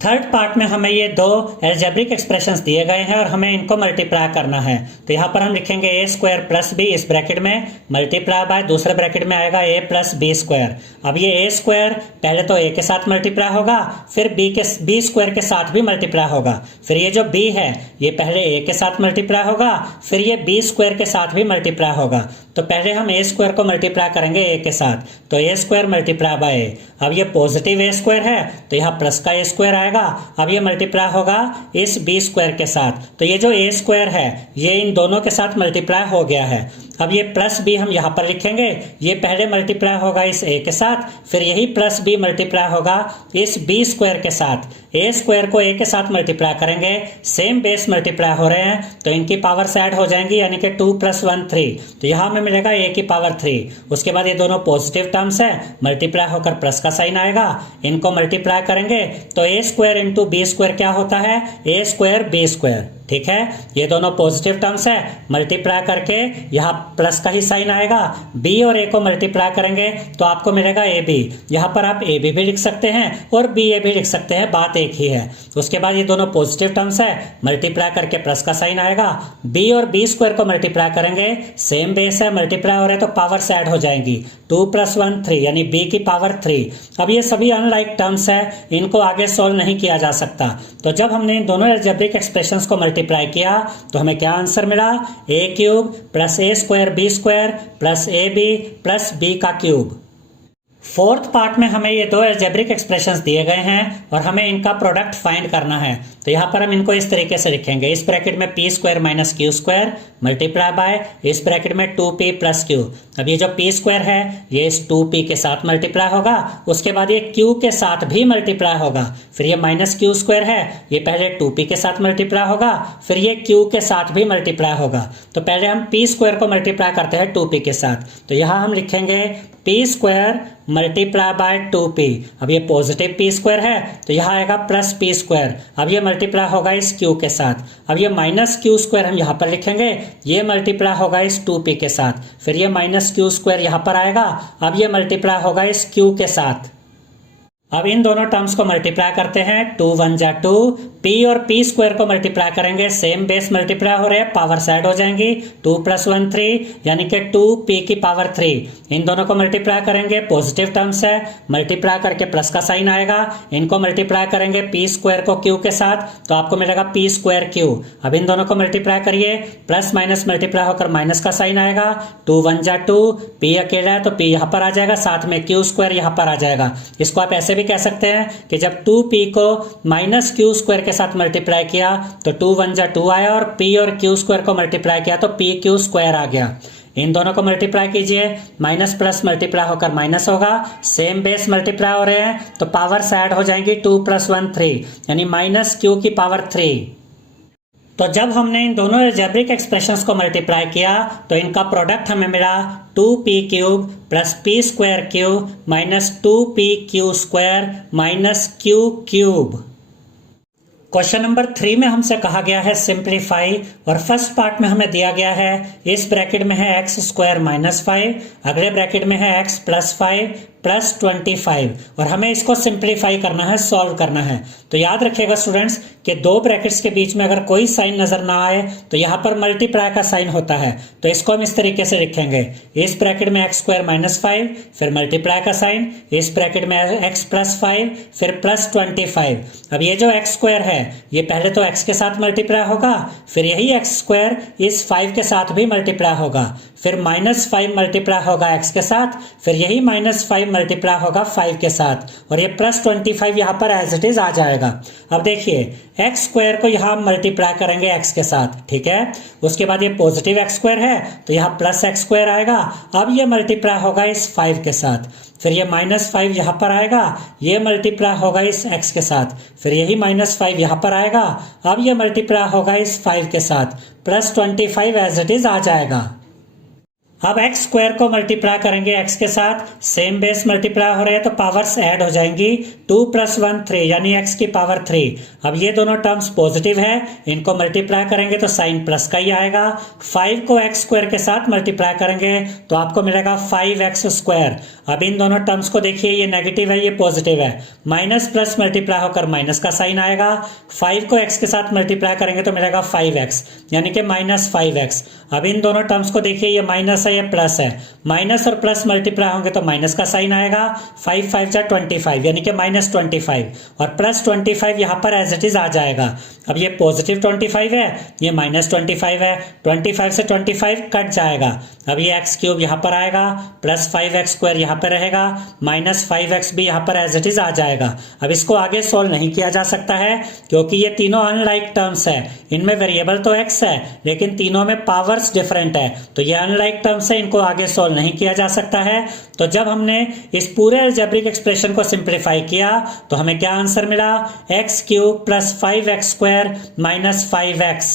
Third part में हमें ये दो अलजेब्रिक एक्सप्रेशंस दिए गए हैं और हमें इनको मल्टीप्लाई करना है, तो यहाँ पर हम लिखेंगे a स्क्वायर प्लस b इस ब्रैकेट में मल्टीप्लाई बाय दूसरे ब्रैकेट में आएगा a प्लस b स्क्वायर। अब ये a स्क्वायर पहले तो a के साथ मल्टीप्लाई होगा, फिर b स्क्वायर के साथ भी मल्टीप्लाई होगा, फिर ये जो b है ये पहले a के साथ मल्टीप्लाई होगा, फिर ये b स्क्वायर के साथ भी मल्टीप्लाई होगा, तो पहले हम ए स्क्वायर को मल्टीप्लाई करेंगे ए के साथ, तो ए स्क्वायर मल्टीप्लाई बाय ए। अब ये पॉजिटिव ए स्क्वायर है तो यहाँ प्लस का ए स्क्वायर आएगा। अब ये मल्टीप्लाई होगा इस बी स्क्वायर के साथ, तो ये जो ए स्क्वायर है ये इन दोनों के साथ मल्टीप्लाई हो गया है। अब ये प्लस बी हम यहाँ पर लिखेंगे, ये पहले मल्टीप्लाई होगा इस ए के साथ, फिर यही प्लस बी मल्टीप्लाई होगा इस बी स्क्वायर के साथ। ए स्क्वायर को ए के साथ मल्टीप्लाई करेंगे, सेम बेस मल्टीप्लाई हो रहे हैं तो इनकी पावर से ऐड हो जाएंगी, यानी कि 2 + 1 3, तो यहाँ हमें मिलेगा ए की पावर 3। उसके बाद ये दोनों पॉजिटिव टर्म्स है, मल्टीप्लाई होकर प्लस का साइन आएगा, इनको मल्टीप्लाई करेंगे तो ए स्क्वायर इंटू बी स्क्वायर क्या होता है, ए स्क्वायर बी स्क्वायर। ठीक है, ये दोनों पॉजिटिव टर्म्स है, मल्टीप्लाई करके यहाँ प्लस का ही साइन आएगा। बी और ए को मल्टीप्लाई करेंगे तो आपको मिलेगा ए बी, यहाँ पर आप ए बी भी लिख सकते हैं और बी ए भी लिख सकते हैं, बात एक ही है। उसके बाद ये दोनों पॉजिटिव टर्म्स है, मल्टीप्लाई करके प्लस का साइन आएगा। बी और बी स्क्वायर को मल्टीप्लाई करेंगे, सेम बेस है, मल्टीप्लाई हो रहे तो पावर से ऐड हो जाएंगी, 2 + 1 3, यानी बी की पावर 3। अब ये सभी अनलाइक टर्म्स है, इनको आगे सोल्व नहीं किया जा सकता। तो जब हमने इन दोनों अलजेब्रिक एक्सप्रेशंस को मल्टीप्लाई किया तो हमें क्या आंसर मिला, a³ + a² b² + ab + b का क्यूब। फोर्थ पार्ट में हमें ये दो अलजेब्रिक एक्सप्रेशंस दिए गए हैं और हमें इनका प्रोडक्ट फाइंड करना है। तो यहाँ पर हम इनको इस तरीके से लिखेंगे, इस ब्रैकेट में p² - q² मल्टीप्लाई बाय इस ब्रैकेट में 2p + q। अब ये जो p² है ये इस 2p के साथ मल्टीप्लाई होगा, उसके बाद ये q के साथ भी मल्टीप्लाई होगा, फिर ये -q² है, ये पहले 2p के साथ मल्टीप्लाई होगा, फिर ये q के साथ भी मल्टीप्लाई होगा। तो पहले हम p² को मल्टीप्लाई करते हैं 2p के साथ, तो यहाँ हम लिखेंगे p² मल्टीप्लाई बाय 2p। अब ये पॉजिटिव p² है तो यहाँ आएगा +p²। अब ये मल्टीप्लाई होगा इस q के साथ, अब ये -q² हम यहाँ पर लिखेंगे, ये मल्टीप्लाई होगा इस 2p के साथ, फिर ये -q² यहाँ पर आएगा, अब ये मल्टीप्लाई होगा इस q के साथ। अब इन दोनों टर्म्स को मल्टीप्लाई करते हैं, 2 × 1 = 2, p और p² को मल्टीप्लाई करेंगे, सेम बेस मल्टीप्लाई हो रहे हैं, पावर से ऐड हो जाएंगी, 2 + 1 3, यानी कि 2p की पावर 3। इन दोनों को मल्टीप्लाई करेंगे, पॉजिटिव टर्म्स है, मल्टीप्लाई करके प्लस का साइन आएगा, इनको मल्टीप्लाई करेंगे p² को q के साथ तो आपको मिलेगा p² q। अब इन दोनों को मल्टीप्लाई करिए, प्लस माइनस मल्टीप्लाई होकर माइनस का साइन आएगा, 2 × 1 = 2, p अकेला है तो p यहाँ पर आ जाएगा, साथ में q² यहाँ पर आ जाएगा। इसको आप ऐसे भी कह सकते हैं कि जब 2p को -q² के साथ मल्टीप्लाई किया तो 2 × 1 = 2 आया, और p और q² को मल्टीप्लाई किया तो pq² आ गया। इन दोनों को मल्टीप्लाई कीजिए, माइनस प्लस मल्टीप्लाई होकर माइनस होगा, सेम बेस मल्टीप्लाई हो रहे हैं तो पावर से ऐड हो जाएंगी, 2 + 1 3, यानी -q की पावर 3। तो जब हमने इन दोनों अलजेब्रिक एक्सप्रेशंस को मल्टीप्लाई किया तो इनका प्रोडक्ट हमें मिला 2p³ + p²³ - 2pq² - q³। Question number 3 में हमसे कहा गया है सिंप्लीफाई, और फर्स्ट पार्ट में हमें दिया गया है इस ब्रैकेट में है x² - 5, अगले ब्रैकेट में है x + 5 + 25, और हमें इसको सिंप्लीफाई करना है, सॉल्व करना है। तो याद रखिएगा स्टूडेंट्स कि दो ब्रैकेट्स के बीच में अगर कोई साइन नजर ना आए तो यहाँ पर मल्टीप्लाई का साइन होता है, तो इसको हम इस तरीके से लिखेंगे, इस ब्रैकेट में x² - 5, फिर मल्टीप्लाई का साइन, इस ब्रैकेट में x + 5, फिर +25। अब ये जो x² है ये पहले तो x के साथ मल्टीप्लाई होगा, फिर यही x² इस 5 के साथ भी मल्टीप्लाई होगा, फिर -5 मल्टीप्लाई होगा x के साथ, फिर यही -5 मल्टीप्लाई होगा 5 के साथ, और ये +25 यहाँ पर एज इट इज आ जाएगा। अब देखिए x² को यहाँ मल्टीप्लाई करेंगे x के साथ, ठीक है, उसके बाद ये पॉजिटिव x² है तो यहाँ +x² आएगा, अब ये मल्टीप्लाई होगा इस 5 के साथ, फिर ये -5 यहाँ पर आएगा, ये मल्टीप्लाई होगा इस x के साथ, फिर यही -5 यहाँ पर आएगा, अब ये मल्टीप्लाई होगा इस 5 के साथ, +25 एज इट इज आ जाएगा। अब x² को मल्टीप्लाई करेंगे x के साथ, सेम बेस मल्टीप्लाई हो रहे हैं तो पावर्स ऐड हो जाएंगी, 2 + 1 3, यानी x की पावर 3। अब ये दोनों टर्म्स पॉजिटिव है, इनको मल्टीप्लाई करेंगे तो साइन प्लस का ही आएगा। 5 को x² के साथ मल्टीप्लाई करेंगे तो आपको मिलेगा 5x²। अब इन दोनों टर्म्स को देखिए, ये नेगेटिव है ये पॉजिटिव है, माइनस प्लस मल्टीप्लाई होकर माइनस का साइन आएगा। 5 को x के साथ मल्टीप्लाई करेंगे तो मिलेगा 5x, यानी कि -5x। अब इन दोनों टर्म्स को देखिए, ये माइनस है, ये प्लस है, माइनस और प्लस मल्टीप्लाई होंगे तो माइनस का साइन आएगा, 5 5 जा 25 यानी कि -25 और प्लस 25 यहाँ पर एज इट इज आ जाएगा। अब ये पॉजिटिव 25 है, ये -25 है, 25 से 25 कट जाएगा। अब ये x³ यहाँ पर आएगा, प्लस 5x² यहाँ पर रहेगा, -5x भी यहाँ पर एज इट इज आ जाएगा। अब इसको आगे सोल्व नहीं किया जा सकता है क्योंकि ये तीनों अनलाइक टर्म्स है, इनमें वेरिएबल तो x है लेकिन तीनों में पावर्स डिफरेंट है, तो ये अनलाइक टर्म्स है, इनको आगे सोल्व नहीं किया जा सकता है। तो जब हमने इस पूरे अलजेब्रिक एक्सप्रेशन को सिंप्लीफाई किया तो हमें क्या आंसर मिला, x³ + 5x² - 5x।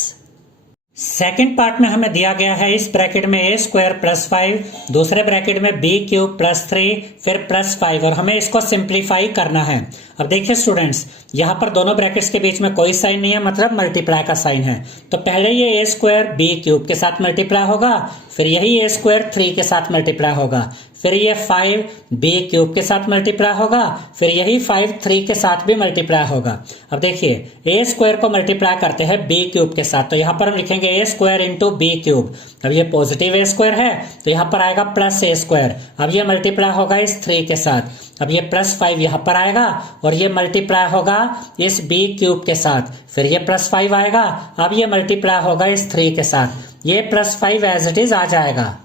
Second part में हमें दिया गया है इस ब्रैकेट में a² + 5, दूसरे ब्रैकेट में b³ + 3, फिर +5 और हमें इसको सिंप्लीफाई करना है। अब देखिए स्टूडेंट्स, यहाँ पर दोनों ब्रैकेट्स के बीच में कोई साइन नहीं है, मतलब मल्टीप्लाई का साइन है। तो पहले ये a² b³ के साथ मल्टीप्लाई होगा, फिर यही a² 3 के साथ मल्टीप्लाई होगा, फिर ये 5 b³ के साथ मल्टीप्लाई होगा, फिर यही 5 3 के साथ भी मल्टीप्लाई होगा। अब देखिए a² को मल्टीप्लाई करते हैं b³ के साथ, तो यहाँ पर हम लिखेंगे a² × b³। अब ये पॉजिटिव a² है तो यहाँ पर आएगा +a²। अब ये मल्टीप्लाई होगा इस 3 के साथ, अब ये +5 यहाँ पर आएगा और ये मल्टीप्लाई होगा इस b³ के साथ, फिर ये +5 आएगा, अब ये मल्टीप्लाई होगा इस 3 के साथ, ये +5 एज इट इज आ जाएगा।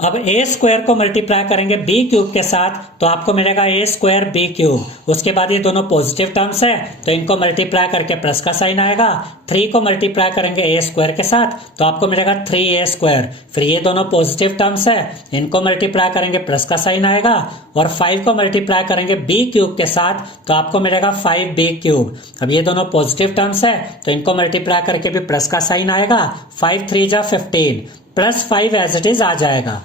अब a² को मल्टीप्लाई करेंगे b³ के साथ तो आपको मिलेगा a² b³। उसके बाद ये दोनों पॉजिटिव टर्म्स है तो इनको मल्टीप्लाई करके प्लस का साइन आएगा। 3 को मल्टीप्लाई करेंगे a² के साथ तो आपको मिलेगा 3a²। फिर ये दोनों पॉजिटिव टर्म्स है, इनको मल्टीप्लाई करेंगे प्लस का साइन आएगा, और 5 को मल्टीप्लाई करेंगे b³ के साथ तो आपको मिलेगा 5b³। अब ये दोनों पॉजिटिव टर्म्स है तो इनको मल्टीप्लाई करके भी प्लस का साइन आएगा, 5 3 जा 15, +5 एज इट इज आ जाएगा।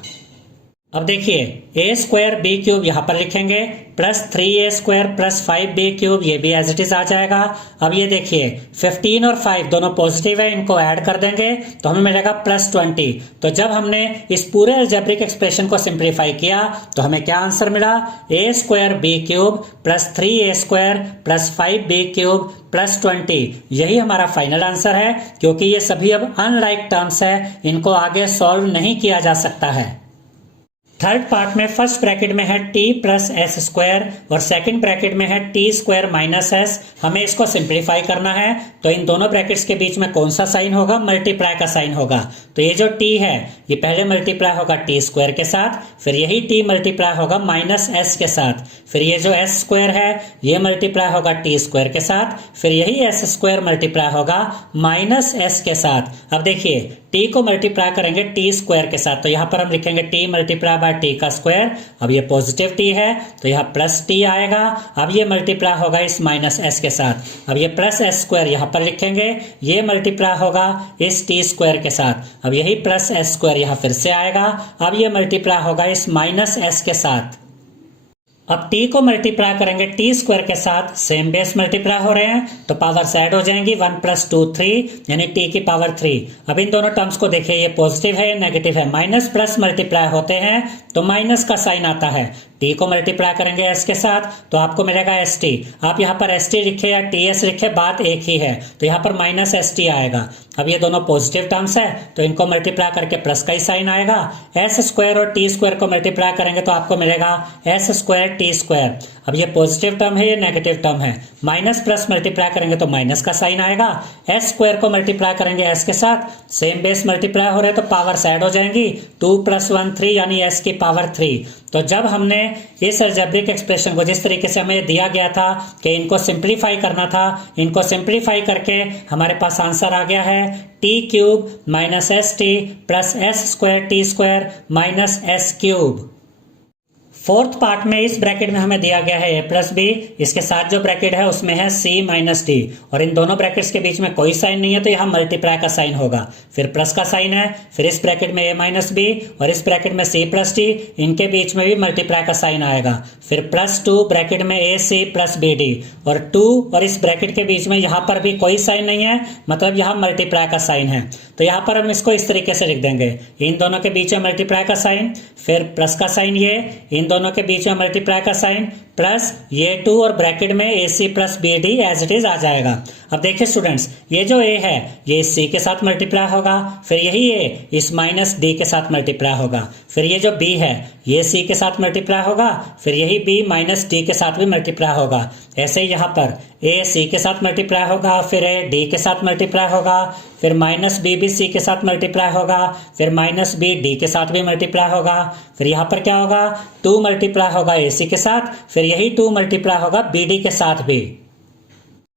अब देखिए a² b³ यहाँ पर लिखेंगे, +3a² + 5b³ ये भी एज इट इज आ जाएगा। अब ये देखिए 15 और 5 दोनों पॉजिटिव है, इनको ऐड कर देंगे तो हमें मिलेगा +20। तो जब हमने इस पूरे अलजेब्रिक एक्सप्रेशन को सिंप्लीफाई किया तो हमें क्या आंसर मिला, a² b³ + 3a² + 5b³ + 20। यही हमारा फाइनल आंसर है क्योंकि ये सभी अब अनलाइक टर्म्स है, इनको आगे सॉल्व नहीं किया जा सकता है। थर्ड पार्ट में फर्स्ट ब्रैकेट में है t + s² और सेकंड ब्रैकेट में है t² - s। हमें इसको सिंप्लीफाई करना है तो इन दोनों ब्रैकेट्स के बीच में कौन सा साइन होगा, मल्टीप्लाई का साइन होगा। तो ये जो t है ये पहले मल्टीप्लाई होगा t² के साथ, फिर यही t मल्टीप्लाई होगा -s के साथ, फिर ये जो s² है ये मल्टीप्लाई होगा t² के साथ, फिर यही s² मल्टीप्लाई होगा -s के साथ। अब देखिए t को मल्टीप्लाई करेंगे t² के साथ तो यहाँ पर हम लिखेंगे t × t का स्क्वायर। अब ये पॉजिटिव t है तो यहाँ +t आएगा, अब ये मल्टीप्लाई होगा इस -s के साथ, अब ये +s² यहाँ पर लिखेंगे, ये मल्टीप्लाई होगा इस t² के साथ, अब यही +s² यहाँ फिर से आएगा, अब ये मल्टीप्लाई होगा इस -s के साथ। अब t को मल्टीप्लाई करेंगे t² के साथ, सेम बेस मल्टीप्लाई हो रहे हैं तो पावर्स ऐड हो जाएंगी, 1 + 2 3 यानी t की पावर 3। अब इन दोनों टर्म्स को देखिए, ये पॉजिटिव है ये नेगेटिव है, माइनस प्लस मल्टीप्लाई होते हैं तो माइनस का साइन आता है। t को मल्टीप्लाई करेंगे s के साथ तो आपको मिलेगा st। आप यहाँ पर st लिखे या ts लिखे बात एक ही है, तो यहाँ पर -st आएगा। अब ये दोनों पॉजिटिव टर्म्स है तो इनको मल्टीप्लाई करके प्लस का ही साइन आएगा। s² और t² को मल्टीप्लाई करेंगे तो आपको मिलेगा s² t²। अब ये पॉजिटिव टर्म है ये नेगेटिव टर्म है, माइनस प्लस मल्टीप्लाई करेंगे तो माइनस का साइन आएगा। s² को मल्टीप्लाई करेंगे s के साथ, सेम बेस मल्टीप्लाई हो रहे तो पावर्स ऐड हो जाएंगी, 2 + 1 3 यानी s की पावर 3। तो जब हमने इस अलजेब्रिक एक्सप्रेशन को जिस तरीके से हमें दिया गया था कि इनको सिंप्लीफाई करना था, इनको सिंप्लीफाई करके हमारे पास आंसर आ गया है t³ - st + s² t² - s³। Fourth part में इस ब्रैकेट में हमें दिया गया है a + b, इसके साथ जो ब्रैकेट है उसमें है c - d और इन दोनों ब्रैकेट्स के बीच में कोई साइन नहीं है तो यहाँ मल्टीप्लाई का साइन होगा, फिर प्लस का साइन है, फिर इस ब्रैकेट में a - b और इस ब्रैकेट में c + d, इनके बीच में भी मल्टीप्लाई का साइन आएगा, फिर +2 ब्रैकेट में ac + bd और 2 और इस ब्रैकेट के बीच में यहाँ पर भी कोई साइन नहीं है, मतलब यहाँ मल्टीप्लाई का साइन है। तो यहाँ पर हम इसको इस तरीके से लिख देंगे, इन दोनों के बीच में मल्टीप्लाई का साइन, फिर प्लस का साइन, ये इन दोनों के बीच में मल्टीप्लाई का साइन, प्लस ये 2 और ब्रैकेट में ac + bd as it is आ जाएगा। अब देखिए स्टूडेंट्स, ये जो a है ये इस c के साथ मल्टीप्लाई होगा, फिर यही a इस माइनस d के साथ मल्टीप्लाई होगा, फिर ये जो b है ये c के साथ मल्टीप्लाई होगा, फिर यही b माइनस d के साथ भी मल्टीप्लाई होगा। ऐसे ही यहाँ पर a c के साथ मल्टीप्लाई होगा, फिर a d के साथ मल्टीप्लाई होगा, फिर माइनस b भी c के साथ मल्टीप्लाई होगा, फिर माइनस b d के साथ भी मल्टीप्लाई होगा, फिर यहाँ पर क्या होगा 2 मल्टीप्लाई होगा ac के साथ, फिर यही 2 मल्टीप्लाई होगा bd के साथ भी।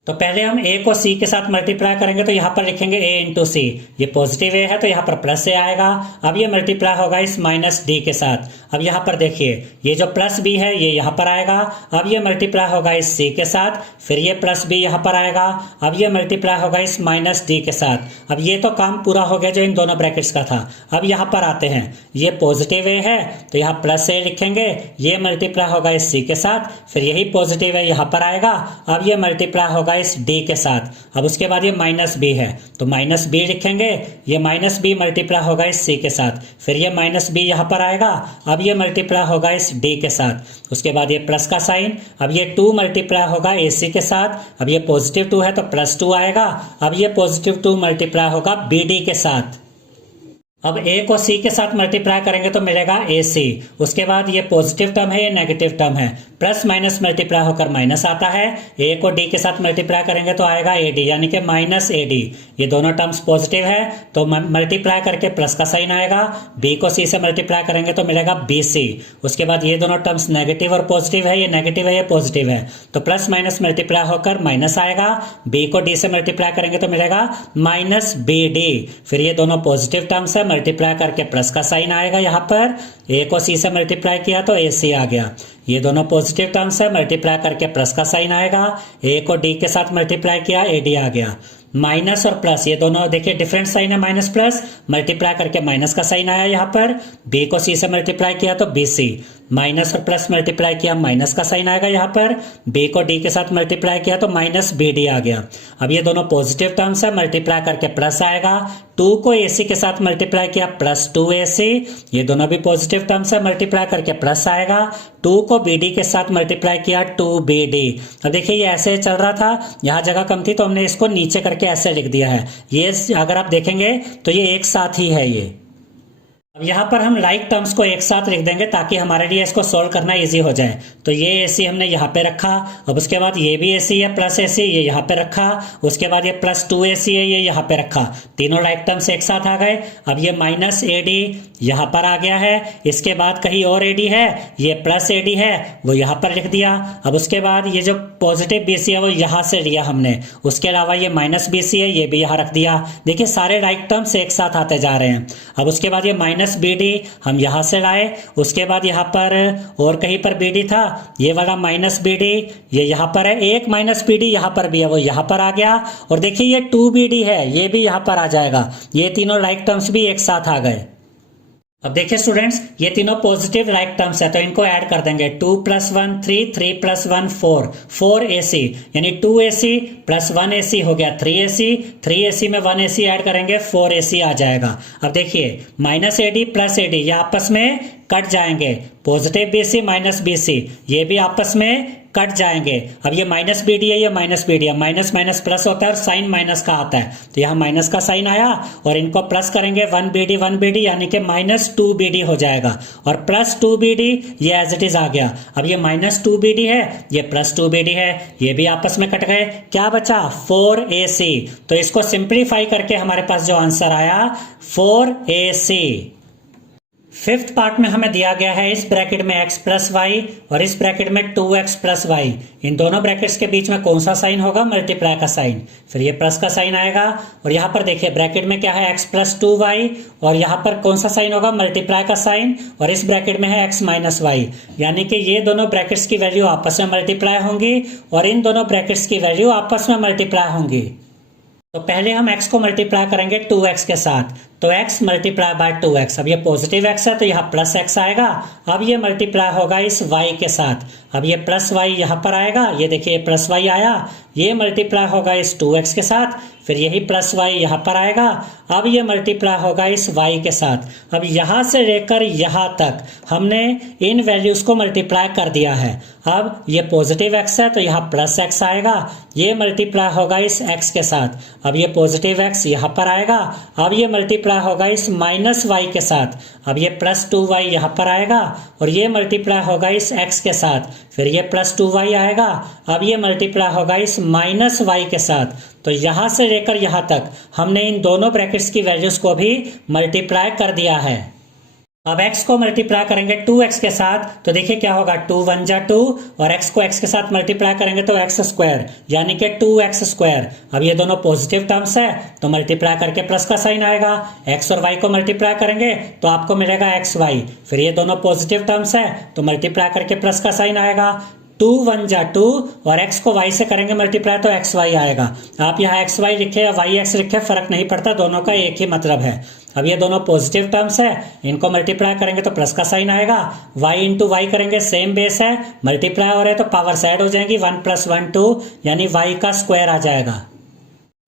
तो पहले हम a को c के साथ मल्टीप्लाई करेंगे तो यहाँ पर लिखेंगे a इंटू सी, ये पॉजिटिव a है तो यहाँ पर प्लस a आएगा। अब ये मल्टीप्लाई होगा इस माइनस d के साथ। अब यहाँ पर देखिए ये जो प्लस b है ये यहाँ पर आएगा। अब ये मल्टीप्लाई होगा इस c के साथ, फिर ये प्लस b यहाँ पर आएगा। अब ये मल्टीप्लाई होगा इस माइनस d के साथ। अब ये तो काम पूरा हो गया जो इन दोनों ब्रैकेट्स का था। अब यहाँ पर आते हैं, ये पॉजिटिव a है तो यहाँ प्लस a लिखेंगे, ये मल्टीप्लाई होगा इस c के साथ, फिर यही पॉजिटिव a यहाँ पर आएगा। अब ये मल्टीप्लाई होगा इस d के साथ। अब उसके बाद ये माइनस b है तो माइनस b लिखेंगे, ये माइनस b मल्टीप्लाई होगा इस c के साथ, फिर ये माइनस b यहाँ पर आएगा। अब ये मल्टीप्लाई होगा इस d के साथ, उसके बाद ये प्लस का साइन। अब ये 2 मल्टीप्लाई होगा ac के साथ, अब ये पॉजिटिव 2 है तो प्लस 2 आएगा। अब ये पॉजिटिव 2 मल्टीप्लाई होगा bd के साथ। अब a को c के साथ मल्टीप्लाई करेंगे तो मिलेगा ac। उसके बाद ये पॉजिटिव टर्म है ये नेगेटिव टर्म है, प्लस माइनस मल्टीप्लाई होकर माइनस आता है। a को d के साथ मल्टीप्लाई करेंगे तो आएगा ad यानी कि माइनस ad। ये दोनों टर्म्स पॉजिटिव है तो मल्टीप्लाई करके प्लस का साइन आएगा। b को c से मल्टीप्लाई करेंगे तो मिलेगा bc। उसके बाद ये दोनों टर्म्स नेगेटिव और पॉजिटिव है, ये नेगेटिव है ये पॉजिटिव है तो प्लस माइनस मल्टीप्लाई होकर माइनस आएगा। b को d से मल्टीप्लाई करेंगे तो मिलेगा माइनस bd। फिर ये दोनों पॉजिटिव टर्म्स है, मल्टीप्लाई करके प्लस का साइन आएगा। यहाँ पर a को c से मल्टीप्लाई किया तो ac आ गया। ये दोनों पॉजिटिव टर्म्स है, मल्टीप्लाई करके प्लस का साइन आएगा। a को d के साथ मल्टीप्लाई किया ad आ गया। माइनस और प्लस ये दोनों देखिए डिफरेंट साइन है, माइनस प्लस, मल्टीप्लाई करके माइनस का साइन आया। यहाँ पर b को c से मल्टीप्लाई किया तो bc, माइनस और प्लस मल्टीप्लाई किया माइनस का साइन आएगा। यहाँ पर b को d के साथ मल्टीप्लाई किया तो माइनस bd आ गया। अब ये दोनों पॉजिटिव टर्म्स है, मल्टीप्लाई करके प्लस आएगा। 2 को ac के साथ मल्टीप्लाई किया प्लस 2ac, ये दोनों भी पॉजिटिव टर्म्स है, मल्टीप्लाई करके प्लस आएगा। 2 को bd के साथ मल्टीप्लाई किया 2bd। अब देखिए ये ऐसे चल रहा था, यहाँ जगह कम थी तो हमने इसको नीचे करके ऐसे लिख दिया है। ये अगर आप देखेंगे तो ये एक साथ ही है ये। अब यहाँ पर हम लाइक टर्म्स को एक साथ लिख देंगे ताकि हमारे लिए इसको सोल्व करना इजी हो जाए। तो ये AC हमने यहाँ पे रखा, अब उसके बाद ये भी AC है प्लस AC, ये यहाँ पे रखा, उसके बाद ये प्लस 2AC है ये यहाँ पे रखा, तीनों लाइक टर्म्स एक साथ आ गए। अब ये माइनस AD यहाँ पर आ गया है, इसके बाद कहीं और AD है, ये प्लस AD है वो यहाँ पर लिख दिया। अब उसके बाद ये जो पॉजिटिव BC है वो यहाँ से लिया हमने, उसके अलावा ये माइनस BC है ये भी यहाँ रख दिया। देखिए सारे लाइक टर्म्स एक साथ आते जा रहे हैं। अब उसके बाद ये माइनस bd हम यहाँ से लाए, उसके बाद यहाँ पर और कहीं पर bd था, ये वाला माइनस bd ये यहाँ पर है, एक माइनस bd यहाँ पर भी है वो यहाँ पर आ गया। और देखिए ये 2bd है ये भी यहाँ पर आ जाएगा। ये तीनों लाइक टर्म्स भी एक साथ आ गए। अब देखिए स्टूडेंट्स ये तीनों पॉजिटिव लाइक टर्म्स है तो इनको ऐड कर देंगे। 2 + 1 3, 3 + 1 4, 4ac यानी 2ac + 1ac हो गया 3ac, 3ac में 1ac ऐड करेंगे 4ac आ जाएगा। अब देखिए माइनस AD प्लस AD ये आपस में कट जाएंगे, पॉजिटिव BC माइनस BC ये भी आपस में कट जाएंगे। अब ये माइनस BD है ये माइनस BD है, माइनस माइनस प्लस होता है और साइन माइनस का आता है तो यहाँ माइनस का साइन आया और इनको प्लस करेंगे 1BD यानी कि माइनस 2BD हो जाएगा और प्लस 2BD ये एज इट इज आ गया। अब ये माइनस 2BD है ये प्लस 2BD है, ये भी आपस में कट गए। क्या बचा 4AC, तो इसको सिंप्लीफाई करके हमारे पास जो आंसर आया 4AC। फिफ्थ पार्ट में हमें दिया गया है इस ब्रैकेट में x + y और इस ब्रैकेट में 2x + y, इन दोनों ब्रैकेट्स के बीच में कौन सा साइन होगा, मल्टीप्लाई का साइन, फिर ये प्लस का साइन आएगा। और यहाँ पर देखिए ब्रैकेट में क्या है x + 2y और यहाँ पर कौन सा साइन होगा, मल्टीप्लाई का साइन, और इस ब्रैकेट में है x - y यानी कि ये दोनों ब्रैकेट्स की वैल्यू आपस में मल्टीप्लाई होंगी और इन दोनों ब्रैकेट्स की वैल्यू आपस में मल्टीप्लाई होंगी। तो पहले हम x को मल्टीप्लाई करेंगे 2x के साथ, तो x मल्टीप्लाई बाय 2x। अब ये पॉजिटिव x है तो यहाँ प्लस x आएगा। अब ये मल्टीप्लाई होगा इस y के साथ। अब ये प्लस y यहाँ पर आएगा, ये देखिए प्लस y आया। ये मल्टीप्लाई होगा इस 2x के साथ, फिर यही प्लस y यहाँ पर आएगा। अब ये मल्टीप्लाई होगा इस y के साथ। अब यहाँ से लेकर यहाँ तक हमने इन वैल्यूज को मल्टीप्लाई कर दिया है। अब ये पॉजिटिव x है तो यहाँ प्लस x आएगा। ये मल्टीप्लाई होगा इस x के साथ। अब ये पॉजिटिव x यहाँ पर आएगा। अब ये मल्टीप्लाई होगा इस माइनस y के साथ। अब ये प्लस 2y यहाँ पर आएगा और ये मल्टीप्लाई होगा इस x के साथ, फिर ये प्लस 2y आएगा। अब ये मल्टीप्लाई होगा इस माइनस y के साथ। तो यहाँ से लेकर यहाँ तक हमने इन दोनों ब्रैकेट्स की वैल्यूज को भी मल्टीप्लाई कर दिया है। अब x को मल्टीप्लाई करेंगे 2x के साथ तो देखिए क्या होगा, 2 1 जा 2 और x को x के साथ मल्टीप्लाई करेंगे तो x स्क्वायर यानी कि 2x स्क्वायर। अब ये दोनों पॉजिटिव टर्म्स है तो मल्टीप्लाई करके प्लस का साइन आएगा। x और y को मल्टीप्लाई करेंगे तो आपको मिलेगा xy। फिर ये दोनों पॉजिटिव टर्म्स है तो मल्टीप्लाई करके प्लस का साइन आएगा। 2 1 जा 2 और x को y से करेंगे मल्टीप्लाई तो xy आएगा। आप यहाँ xy लिखे या yx लिखे फर्क नहीं पड़ता, दोनों का एक ही मतलब है। अब ये दोनों पॉजिटिव टर्म्स है, इनको मल्टीप्लाई करेंगे तो प्लस का साइन आएगा। y इंटू वाई करेंगे, सेम बेस है, मल्टीप्लाई हो रहे तो पावर्स ऐड हो जाएंगी, 1 + 1 2 यानी y का स्क्वायर आ जाएगा।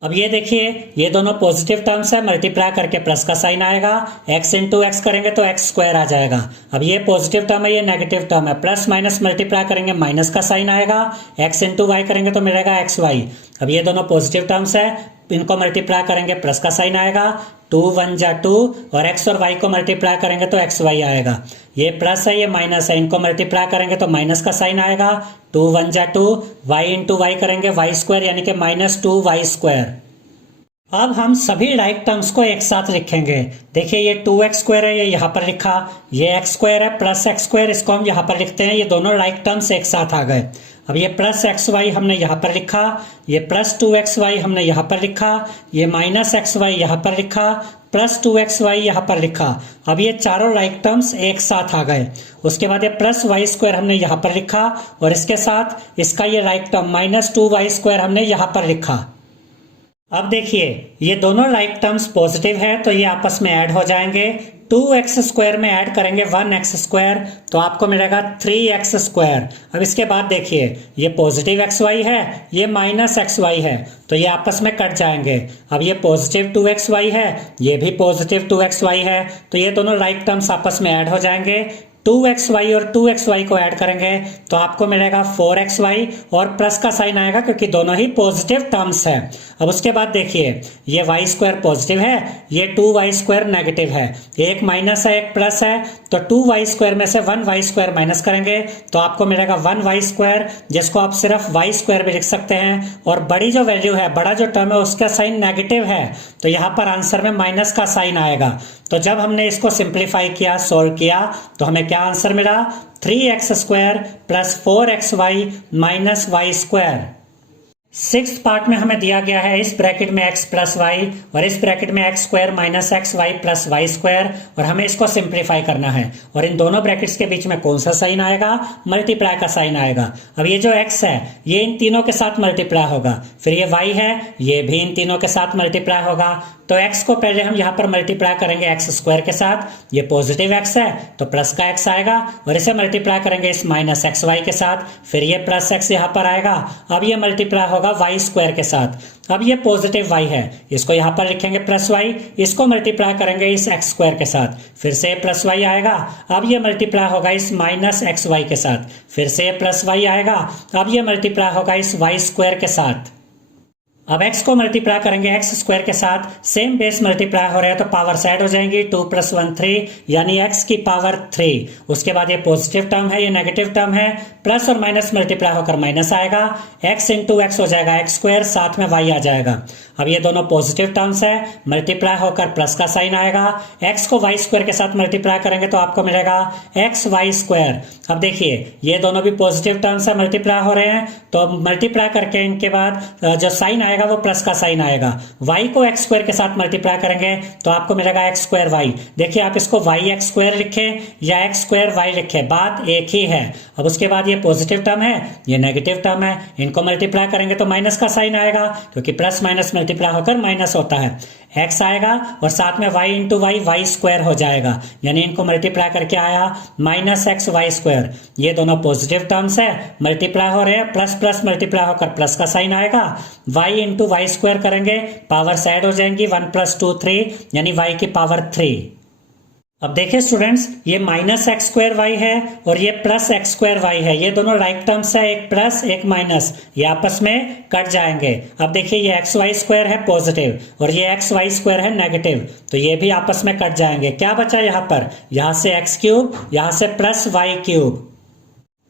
अब ये देखिए ये दोनों पॉजिटिव टर्म्स है, मल्टीप्लाई करके प्लस का साइन आएगा। x इंटू एक्स करेंगे तो x स्क्वायर आ जाएगा। अब ये पॉजिटिव टर्म है, ये नेगेटिव टर्म है, प्लस माइनस मल्टीप्लाई करेंगे माइनस का साइन आएगा। x इंटू वाई करेंगे तो मिलेगा xy। अब ये दोनों पॉजिटिव टर्म्स है, इनको मल्टीप्लाई करेंगे प्लस का साइन आएगा। 2 1 जा 2 और x और y को मल्टीप्लाई करेंगे तो xy आएगा। ये प्लस है ये माइनस है, इनको मल्टीप्लाई करेंगे तो माइनस का साइन आएगा। 2 1 जा 2 y इंटू वाई करेंगे y स्क्वायर यानी कि -2y स्क्वायर। अब हम सभी राइट टर्म्स को एक साथ लिखेंगे। देखिए ये 2x स्क्वायर है, ये यहाँ पर लिखा, ये x स्क्वायर है प्लस x स्क्वायर, इसको हम यहाँ पर लिखते हैं। ये दोनों राइट टर्म्स एक साथ आ गए। अब ये प्लस xy हमने यहाँ पर लिखा, ये प्लस 2xy हमने यहाँ पर लिखा, ये माइनस xy यहाँ पर लिखा, प्लस 2xy यहाँ पर लिखा। अब ये चारों राइट टर्म्स एक साथ आ गए। उसके बाद ये प्लस y स्क्वायर हमने यहाँ पर लिखा और इसके साथ इसका ये राइट टर्म -2y स्क्वायर हमने यहाँ पर लिखा। अब देखिए ये दोनों राइट टर्म्स पॉजिटिव है तो ये आपस में ऐड हो जाएंगे। 2x स्क्वायर में ऐड करेंगे 1x स्क्वायर तो आपको मिलेगा 3x स्क्वायर। अब इसके बाद देखिए ये पॉजिटिव xy है, ये माइनस xy है तो ये आपस में कट जाएंगे। अब ये पॉजिटिव 2xy है, ये भी पॉजिटिव 2xy है तो ये दोनों राइट टर्म्स आपस में ऐड हो जाएंगे। 2xy और 2xy को ऐड करेंगे तो आपको मिलेगा 4xy और प्लस का साइन आएगा क्योंकि दोनों ही पॉजिटिव टर्म्स है। अब उसके बाद देखिए ये y स्क्वायर पॉजिटिव है, ये 2y स्क्वायर नेगेटिव है, एक माइनस है एक प्लस है तो 2y स्क्वायर में से 1y स्क्वायर माइनस करेंगे तो आपको मिलेगा 1y स्क्वायर, जिसको आप सिर्फ y स्क्वायर भी लिख सकते हैं। और बड़ी जो वैल्यू है, बड़ा जो टर्म है उसका साइन नेगेटिव है तो यहाँ पर आंसर में माइनस का साइन आएगा। तो जब हमने इसको सिंप्लीफाई किया, सोल्व किया तो हमें क्या आंसर मिला, 3x square plus 4xy minus y square. 6th part में हमें दिया गया है इस ब्रैकेट में x प्लस वाई और इस ब्रैकेट में x square minus x y plus y square और हमें इसको सिंप्लीफाई करना है। और इन दोनों ब्रैकेट्स के बीच में कौन सा साइन आएगा, मल्टीप्लाई का साइन आएगा। अब ये जो x है ये इन तीनों के साथ मल्टीप्लाई होगा, फिर ये y है ये भी इन तीनों के साथ मल्टीप्लाई होगा। तो x को पहले हम यहाँ पर मल्टीप्लाई करेंगे एक्स स्क्वायर के साथ, ये पॉजिटिव x है तो प्लस का x आएगा और इसे मल्टीप्लाई करेंगे इस माइनस एक्स वाई के साथ, फिर ये प्लस x यहाँ पर आएगा। अब ये मल्टीप्लाई होगा y स्क्वायर के साथ। अब ये पॉजिटिव y है, इसको यहाँ पर लिखेंगे प्लस y, इसको मल्टीप्लाई करेंगे इस x स्क्वायर के साथ, फिर से प्लस y आएगा। अब ये मल्टीप्लाई होगा इस माइनस एक्स वाई के साथ, फिर से प्लस y आएगा। अब ये मल्टीप्लाई होगा इस y स्क्वायर के साथ। अब x को मल्टीप्लाई करेंगे x स्क्वायर के साथ, सेम बेस मल्टीप्लाई हो रहा है तो पावर ऐड हो जाएंगी, 2 + 1 3 यानी x की पावर 3। उसके बाद ये पॉजिटिव टर्म है ये नेगेटिव टर्म है, प्लस और माइनस मल्टीप्लाई होकर माइनस आएगा, x इंटू एक्स हो जाएगा x स्क्वायर, साथ में y आ जाएगा। अब ये दोनों पॉजिटिव टर्म्स है, मल्टीप्लाई होकर प्लस का साइन आएगा, x को y स्क्वायर के साथ मल्टीप्लाई करेंगे तो आपको मिलेगा एक्स वाई स्क्वायर। अब देखिए ये दोनों भी पॉजिटिव टर्म्स है, मल्टीप्लाई हो रहे हैं तो मल्टीप्लाई करके इनके बाद जो साइन आएगा वो प्लस का साइन आएगा। y को x स्क्वायर के साथ मल्टीप्लाई करेंगे तो आपको मिलेगा x स्क्वायर y। देखिए आप इसको y x स्क्वायर लिखें या x स्क्वायर y लिखें, बात एक ही है। अब उसके बाद ये पॉजिटिव टर्म है ये नेगेटिव टर्म है, इनको मल्टीप्लाई करेंगे तो माइनस का साइन आएगा क्योंकि प्लस माइनस मल्टीप्लाई होकर माइनस होता है। x आएगा और साथ में y into y y square हो जाएगा, यानी इनको मल्टीप्लाई करके आया माइनस एक्स वाई स्क्वायर। ये दोनों पॉजिटिव टर्म्स है, मल्टीप्लाई हो रहे हैं, प्लस प्लस मल्टीप्लाई होकर प्लस का साइन आएगा। y इंटू वाई स्क्वायर करेंगे, पावर ऐड हो जाएंगी, 1 + 2 3 यानी y की पावर 3। अब देखिए स्टूडेंट्स, ये माइनस एक्स स्क्वायर वाई है और ये प्लस एक्स स्क्वायर वाई है, ये दोनों राइट टर्म्स है, एक प्लस एक माइनस, ये आपस में कट जाएंगे। अब देखिए ये एक्स वाई स्क्वायर है पॉजिटिव और ये एक्स वाई स्क्वायर है नेगेटिव, तो ये भी आपस में कट जाएंगे। क्या बचा यहाँ पर, यहाँ से एक्स क्यूब, यहाँ से प्लस वाई क्यूब।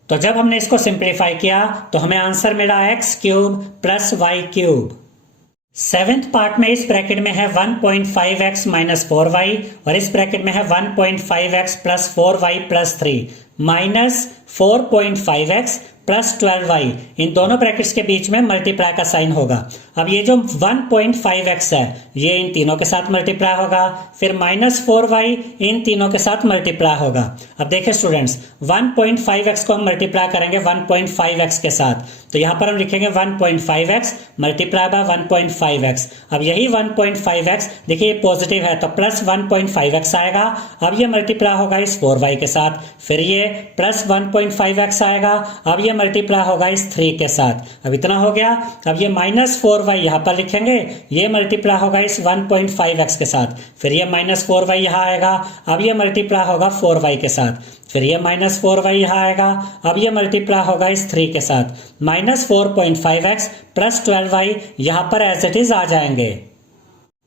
तो जब हमने इसको सिंप्लीफाई किया तो हमें आंसर मिला x cube plus y cube. Seventh part में इस ब्रैकेट में है 1.5x माइनस 4y और इस ब्रैकेट में है 1.5x plus 4y plus 3 minus 4.5x plus 12y। इन दोनों ब्रैकेट्स के बीच में मल्टीप्लाई का साइन होगा। अब ये जो 1.5x है ये इन तीनों के साथ मल्टीप्लाई होगा, फिर माइनस 4y इन तीनों के साथ मल्टीप्लाई होगा। अब देखिए स्टूडेंट्स, 1.5x को हम मल्टीप्लाई करेंगे 1.5x के साथ, तो यहां पर हम लिखेंगे 1.5x मल्टीप्लाई बाय 1.5x। अब यही 1.5x देखिए ये पॉजिटिव है तो प्लस 1.5x आएगा। अब ये मल्टीप्लाई होगा इस 4y के साथ, फिर ये प्लस 1.5x आएगा, अब ये मल्टीप्लाई होगा इस 3 के साथ। अब इतना हो गया। अब ये माइनस 4y यहां पर लिखेंगे, ये मल्टीप्लाई होगा इस 1.5x के साथ, फिर ये माइनस 4y यहां आएगा, अब ये मल्टीप्लाई होगा 4y के साथ, फिर ये माइनस 4y यहां आएगा, अब ये मल्टीप्लाई होगा इस 3 के साथ, माइनस 4.5x प्लस 12y यहां पर एज इट इज आ जाएंगे।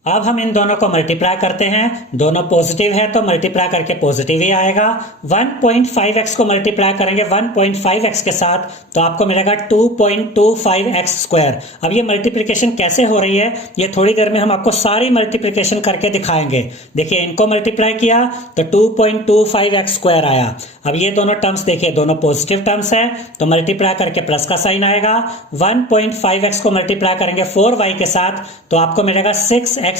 अब हम इन दोनों को मल्टीप्लाई करते हैं, दोनों पॉजिटिव है तो मल्टीप्लाई करके पॉजिटिव ही आएगा। 1.5x को मल्टीप्लाई करेंगे 1.5x के साथ तो आपको मिलेगा 2.25x स्क्वायर। अब ये मल्टीप्लिकेशन कैसे हो रही है ये थोड़ी देर में हम आपको सारी मल्टीप्लिकेशन करके दिखाएंगे। देखिए इनको मल्टीप्लाई किया तो 2.25x स्क्वायर आया। अब ये दोनों टर्म्स देखिए दोनों पॉजिटिव टर्म्स है तो मल्टीप्लाई करके प्लस का साइन आएगा। 1.5x को मल्टीप्लाई करेंगे 4y के साथ तो आपको मिलेगा 6xy।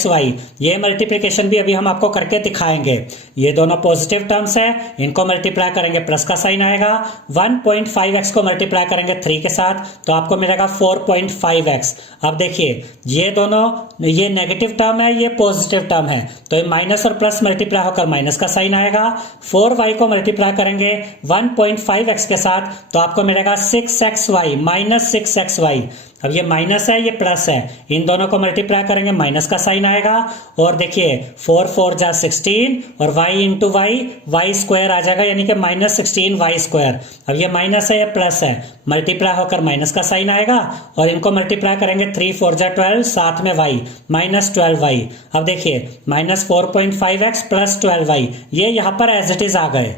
ये मल्टीप्लिकेशन भी अभी हम आपको करके दिखाएंगे। ये दोनों पॉजिटिव टर्म्स है, इनको मल्टीप्लाई करेंगे प्लस का साइन आएगा। 1.5x को मल्टीप्लाई करेंगे 3 के साथ तो आपको मिलेगा 4.5x। अब देखिए ये दोनों, ये नेगेटिव टर्म है ये पॉजिटिव टर्म है तो माइनस और प्लस मल्टीप्लाई होकर माइनस का साइन आएगा। 4y को मल्टीप्लाई करेंगे 1.5x के साथ तो आपको मिलेगा 6xy माइनस 6xy। अब ये माइनस है ये प्लस है, इन दोनों को मल्टीप्लाई करेंगे माइनस का साइन आएगा। और देखिए 4 4 जा 16 और y इंटू वाई स्क्वायर आ जाएगा यानी कि माइनस 16y स्क्वायर। अब ये माइनस है ये प्लस है, मल्टीप्लाई होकर माइनस का साइन आएगा और इनको मल्टीप्लाई करेंगे 3 4 जा 12 साथ में y माइनस 12y। अब देखिए माइनस 4.5x प्लस 12y ये यहाँ पर एज इट इज आ गए।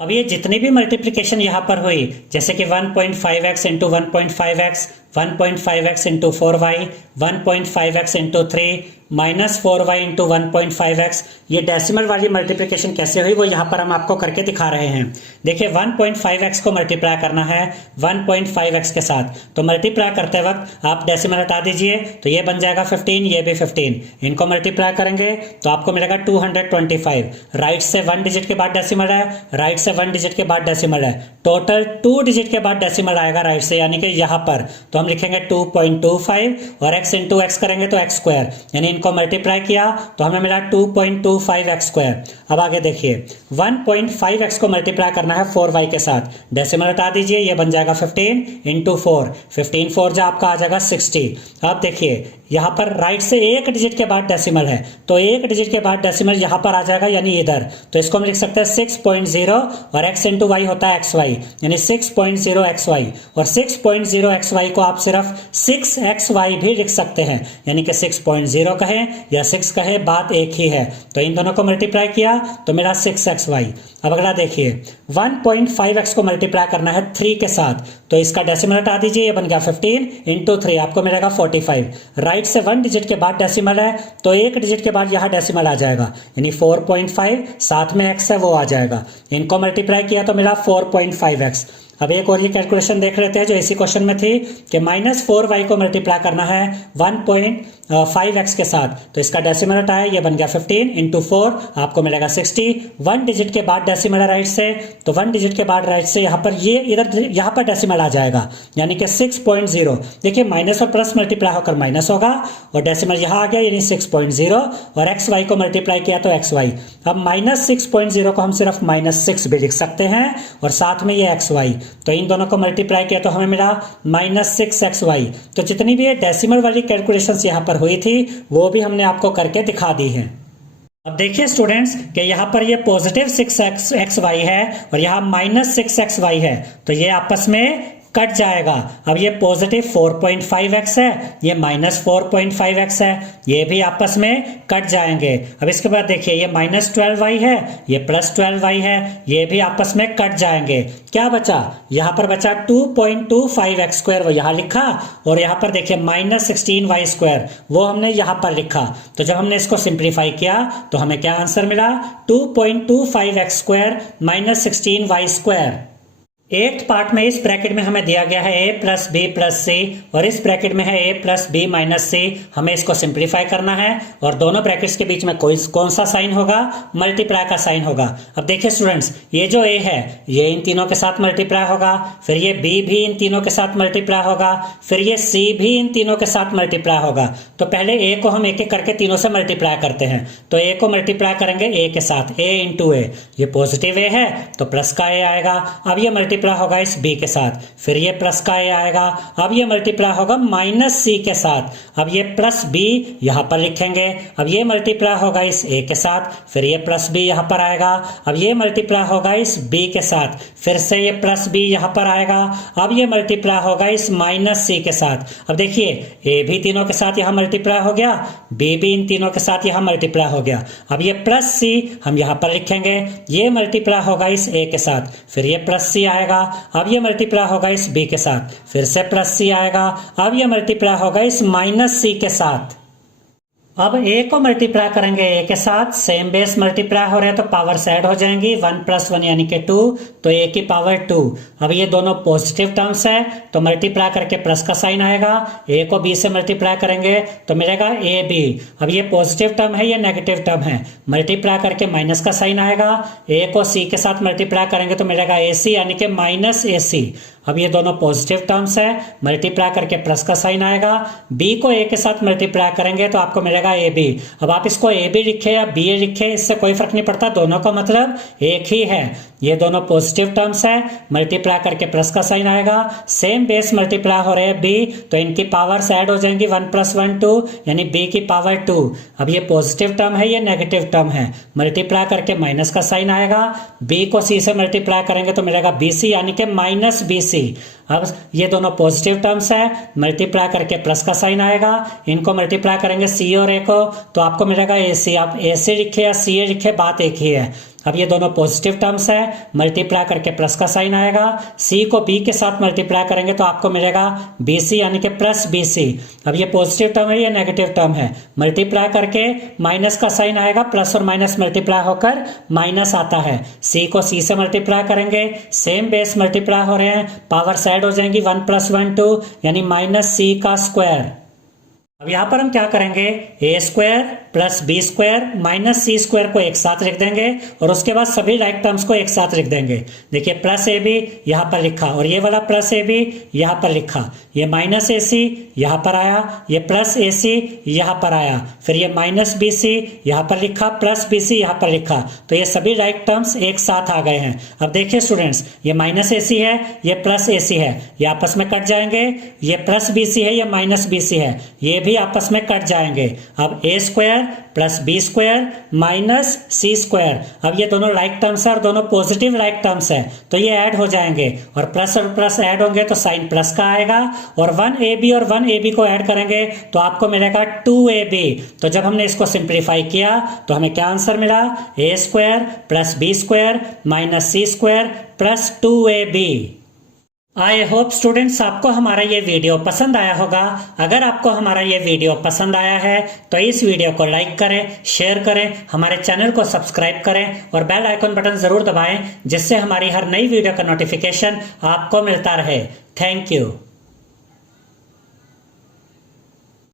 अब ये जितनी भी मल्टीप्लिकेशन यहाँ पर हुई जैसे कि 1.5x into 1.5x, 1.5x into 4y, 1.5x into 3, minus 4y into 1.5x, ये डेसिमल वाली मल्टीप्लिकेशन कैसे हुई वो यहाँ पर हम आपको करके दिखा रहे हैं। देखिए 1.5x को मल्टीप्लाई करना है 1.5x के साथ तो मल्टीप्लाई करते वक्त आप डेसिमल हटा दीजिए तो ये बन जाएगा 15, ये भी 15, इनको मल्टीप्लाई करेंगे तो आपको मिलेगा 225। राइट से 1 डिजिट के बाद डेसिमल है, राइट से 1 डिजिट के बाद डेसिमल है, टोटल 2 डिजिट के बाद डेसिमल आएगा राइट से यानी कि यहाँ पर तो हम लिखेंगे 2.25 और x इंटू एक्स करेंगे तो x स्क्वायर यानी इनको मल्टीप्लाई किया तो हमें मिला 2.25x स्क्वायर। अब आगे देखिए 1.5x को मल्टीप्लाई करना है 4y के साथ, डेसिमल हटा दीजिए ये बन जाएगा 15 इंटू 4, 15 4 जो आपका आ जाएगा 60। अब देखिए यहाँ पर राइट से 1 डिजिट के बाद डेसिमल है तो 1 डिजिट के बाद डेसिमल यहाँ पर आ जाएगा यानी इधर, तो इसको हम लिख सकते हैं 6.0 और x इंटू वाई होता है xy यानी 6.0xy और 6.0xy को आप सिर्फ 6xy भी लिख सकते हैं यानी कि 6.0 कहें या 6 कहें बात एक ही है। तो इन दोनों को मल्टीप्लाई किया तो मेरा 6xy। अब अगला देखिए 1.5x को मल्टीप्लाई करना है 3 के साथ तो इसका डेसिमल हटा दीजिए ये बन गया 15 इंटू 3 आपको मिलेगा 45। राइट से 1 डिजिट के बाद डेसिमल है तो 1 डिजिट के बाद यहाँ डेसिमल आ जाएगा यानी 4.5 साथ में x है वो आ जाएगा, इनको मल्टीप्लाई किया तो मिला 4.5x। अब एक और ये कैलकुलेशन देख लेते हैं जो इसी क्वेश्चन में थी कि माइनस 4y को मल्टीप्लाई करना है 5x के साथ, तो इसका डेसिमल हटाया, ये बन गया 15 इंटू 4, आपको मिलेगा 60। 1 डिजिट के बाद डेसिमल राइट से, तो 1 डिजिट के बाद राइट से यहाँ पर ये इधर यहाँ पर डेसिमल आ जाएगा, यानी कि 6.0। देखिए माइनस और प्लस मल्टीप्लाई होकर माइनस होगा और डेसिमल यहाँ आ गया यानी 6.0, और एक्स वाई को मल्टीप्लाई किया तो एक्स वाई। अब -6.0 को हम सिर्फ -6 भी लिख सकते हैं और साथ में ये एक्स वाई, तो इन दोनों को मल्टीप्लाई किया तो हमें मिला -6xy। तो जितनी भी ये डेसिमल वाली कैलकुलेशंस यहाँ पर हुई थी वो भी हमने आपको करके दिखा दी है। अब देखिए स्टूडेंट्स कि यहाँ पर ये पॉजिटिव 6xy है और यहाँ -6xy है, तो ये आपस में कट जाएगा। अब ये पॉजिटिव 4.5x है, ये -4.5x है, ये भी आपस में कट जाएंगे। अब इसके बाद देखिए ये -12y है, ये +12y है, ये भी आपस में कट जाएंगे। क्या बचा? यहाँ पर बचा 2.25x², वो यहाँ लिखा, और यहाँ पर देखिए -16y², वो हमने यहाँ पर लिखा। तो जब हमने इसको सिंप्लीफाई किया तो हमें क्या आंसर मिला? 2.25x² -16y²। 8th पार्ट में इस ब्रैकेट में हमें दिया गया है a + b + c, और इस ब्रैकेट में है a + b - c। हमें इसको सिंप्लीफाई करना है और दोनों ब्रैकेट्स के बीच में कौन सा साइन होगा? मल्टीप्लाई का साइन होगा। अब देखिए स्टूडेंट्स, ये जो a है ये इन तीनों के साथ मल्टीप्लाई होगा, फिर ये b भी इन तीनों के साथ मल्टीप्लाई होगा, फिर ये c भी इन तीनों के साथ मल्टीप्लाई होगा। तो पहले a को हम एक एक करके तीनों से मल्टीप्लाई करते हैं। तो a को मल्टीप्लाई करेंगे a के साथ, a × a, ये पॉजिटिव a है तो प्लस का a आएगा। अब ये मल्टीप्लाई होगा इस b के साथ, फिर ये प्लस का a आएगा। अब ये मल्टीप्लाई होगा -c के साथ, अब ये +b यहाँ पर लिखेंगे। अब ये मल्टीप्लाई होगा इस a के साथ, फिर ये +b यहाँ पर आएगा। अब ये मल्टीप्लाई होगा इस b के साथ, फिर से ये +b यहाँ पर आएगा। अब ये मल्टीप्लाई होगा इस -c के साथ। अब देखिए a भी तीनों के साथ यहाँ मल्टीप्लाई हो गया, b भी इन तीनों के साथ यहाँ मल्टीप्लाई हो गया। अब ये +c हम यहाँ पर लिखेंगे, ये मल्टीप्लाई होगा इस a के साथ, फिर ये +c आएगा। अब ये मल्टीप्लाई होगा इस b के साथ, फिर से +c आएगा। अब ये मल्टीप्लाई होगा इस -c के साथ। अब a को मल्टीप्लाई करेंगे a के साथ, सेम बेस मल्टीप्लाई हो रहे हैं तो पावर्स ऐड हो जाएंगी, 1 + 1 यानी कि 2, तो a की पावर 2। अब ये दोनों पॉजिटिव टर्म्स है तो मल्टीप्लाई करके प्लस का साइन आएगा, a को b से मल्टीप्लाई करेंगे तो मिलेगा ab। अब ये पॉजिटिव टर्म है, ये नेगेटिव टर्म है, मल्टीप्लाई करके माइनस का साइन आएगा। a को c के साथ मल्टीप्लाई करेंगे तो मिलेगा ac यानी कि -ac। अब ये दोनों पॉजिटिव टर्म्स है, मल्टीप्लाई करके प्लस का साइन आएगा। b को a के साथ मल्टीप्लाई करेंगे तो आपको मिलेगा ab। अब आप इसको ab लिखे या ba लिखे, इससे कोई फर्क नहीं पड़ता, दोनों का मतलब एक ही है। ये दोनों पॉजिटिव टर्म्स है, मल्टीप्लाई करके प्लस का साइन आएगा, सेम बेस मल्टीप्लाई हो रहे हैं b, तो इनकी पावर्स ऐड हो जाएंगी, 1 + 1 2 यानी b की पावर 2। अब ये पॉजिटिव टर्म है, ये नेगेटिव टर्म है, मल्टीप्लाई करके माइनस का साइन आएगा। b को c से मल्टीप्लाई करेंगे तो मिलेगा bc यानी कि -bc। अब ये दोनों पॉजिटिव टर्म्स है, मल्टीप्लाई करके प्लस का साइन आएगा, इनको मल्टीप्लाई करेंगे c और a को तो आपको मिलेगा ac। आप ac लिखे या ca लिखे, बात एक ही है। अब ये दोनों पॉजिटिव टर्म्स है, मल्टीप्लाई करके प्लस का साइन आएगा, c को b के साथ मल्टीप्लाई करेंगे तो आपको मिलेगा bc यानी कि +bc। अब ये पॉजिटिव टर्म है, ये नेगेटिव टर्म है, मल्टीप्लाई करके माइनस का साइन आएगा, प्लस और माइनस मल्टीप्लाई होकर माइनस आता है। c को c से मल्टीप्लाई करेंगे, सेम बेस मल्टीप्लाई हो रहे हैं, पावर्स ऐड हो जाएंगी, 1 + 1 2 यानी -c²। अब यहाँ पर हम क्या करेंगे, a² + b² - c² को एक साथ लिख देंगे और उसके बाद सभी राइट टर्म्स को एक साथ लिख देंगे। देखिए +ab यहाँ पर लिखा और ये वाला +ab यहाँ पर लिखा, ये -ac यहाँ पर आया, ये +ac यहाँ पर आया, फिर ये -bc यहाँ पर लिखा, +bc यहाँ पर लिखा, तो ये सभी राइट टर्म्स एक साथ आ गए हैं। अब देखिए स्टूडेंट्स, ये -ac है, ये +ac है, ये आपस में कट जाएंगे, ये +bc है, ये -bc है, ये भी आपस में कट जाएंगे। अब a² + b² - c², अब ये दोनों राइट टर्म्स है और दोनों पॉजिटिव राइट टर्म्स है तो ये ऐड हो जाएंगे और प्लस और प्लस ऐड होंगे तो साइन प्लस का आएगा, और 1ab और 1ab को ऐड करेंगे तो आपको मिलेगा 2ab। तो जब हमने इसको सिंप्लीफाई किया तो हमें क्या आंसर मिला, a² + b² - c² + 2ab। I hope students आपको हमारा ये वीडियो पसंद आया होगा। अगर आपको हमारा ये वीडियो पसंद आया है तो इस वीडियो को लाइक करें, शेयर करें, हमारे चैनल को सब्सक्राइब करें और बेल आइकन बटन जरूर दबाएं जिससे हमारी हर नई वीडियो का नोटिफिकेशन आपको मिलता रहे। Thank you.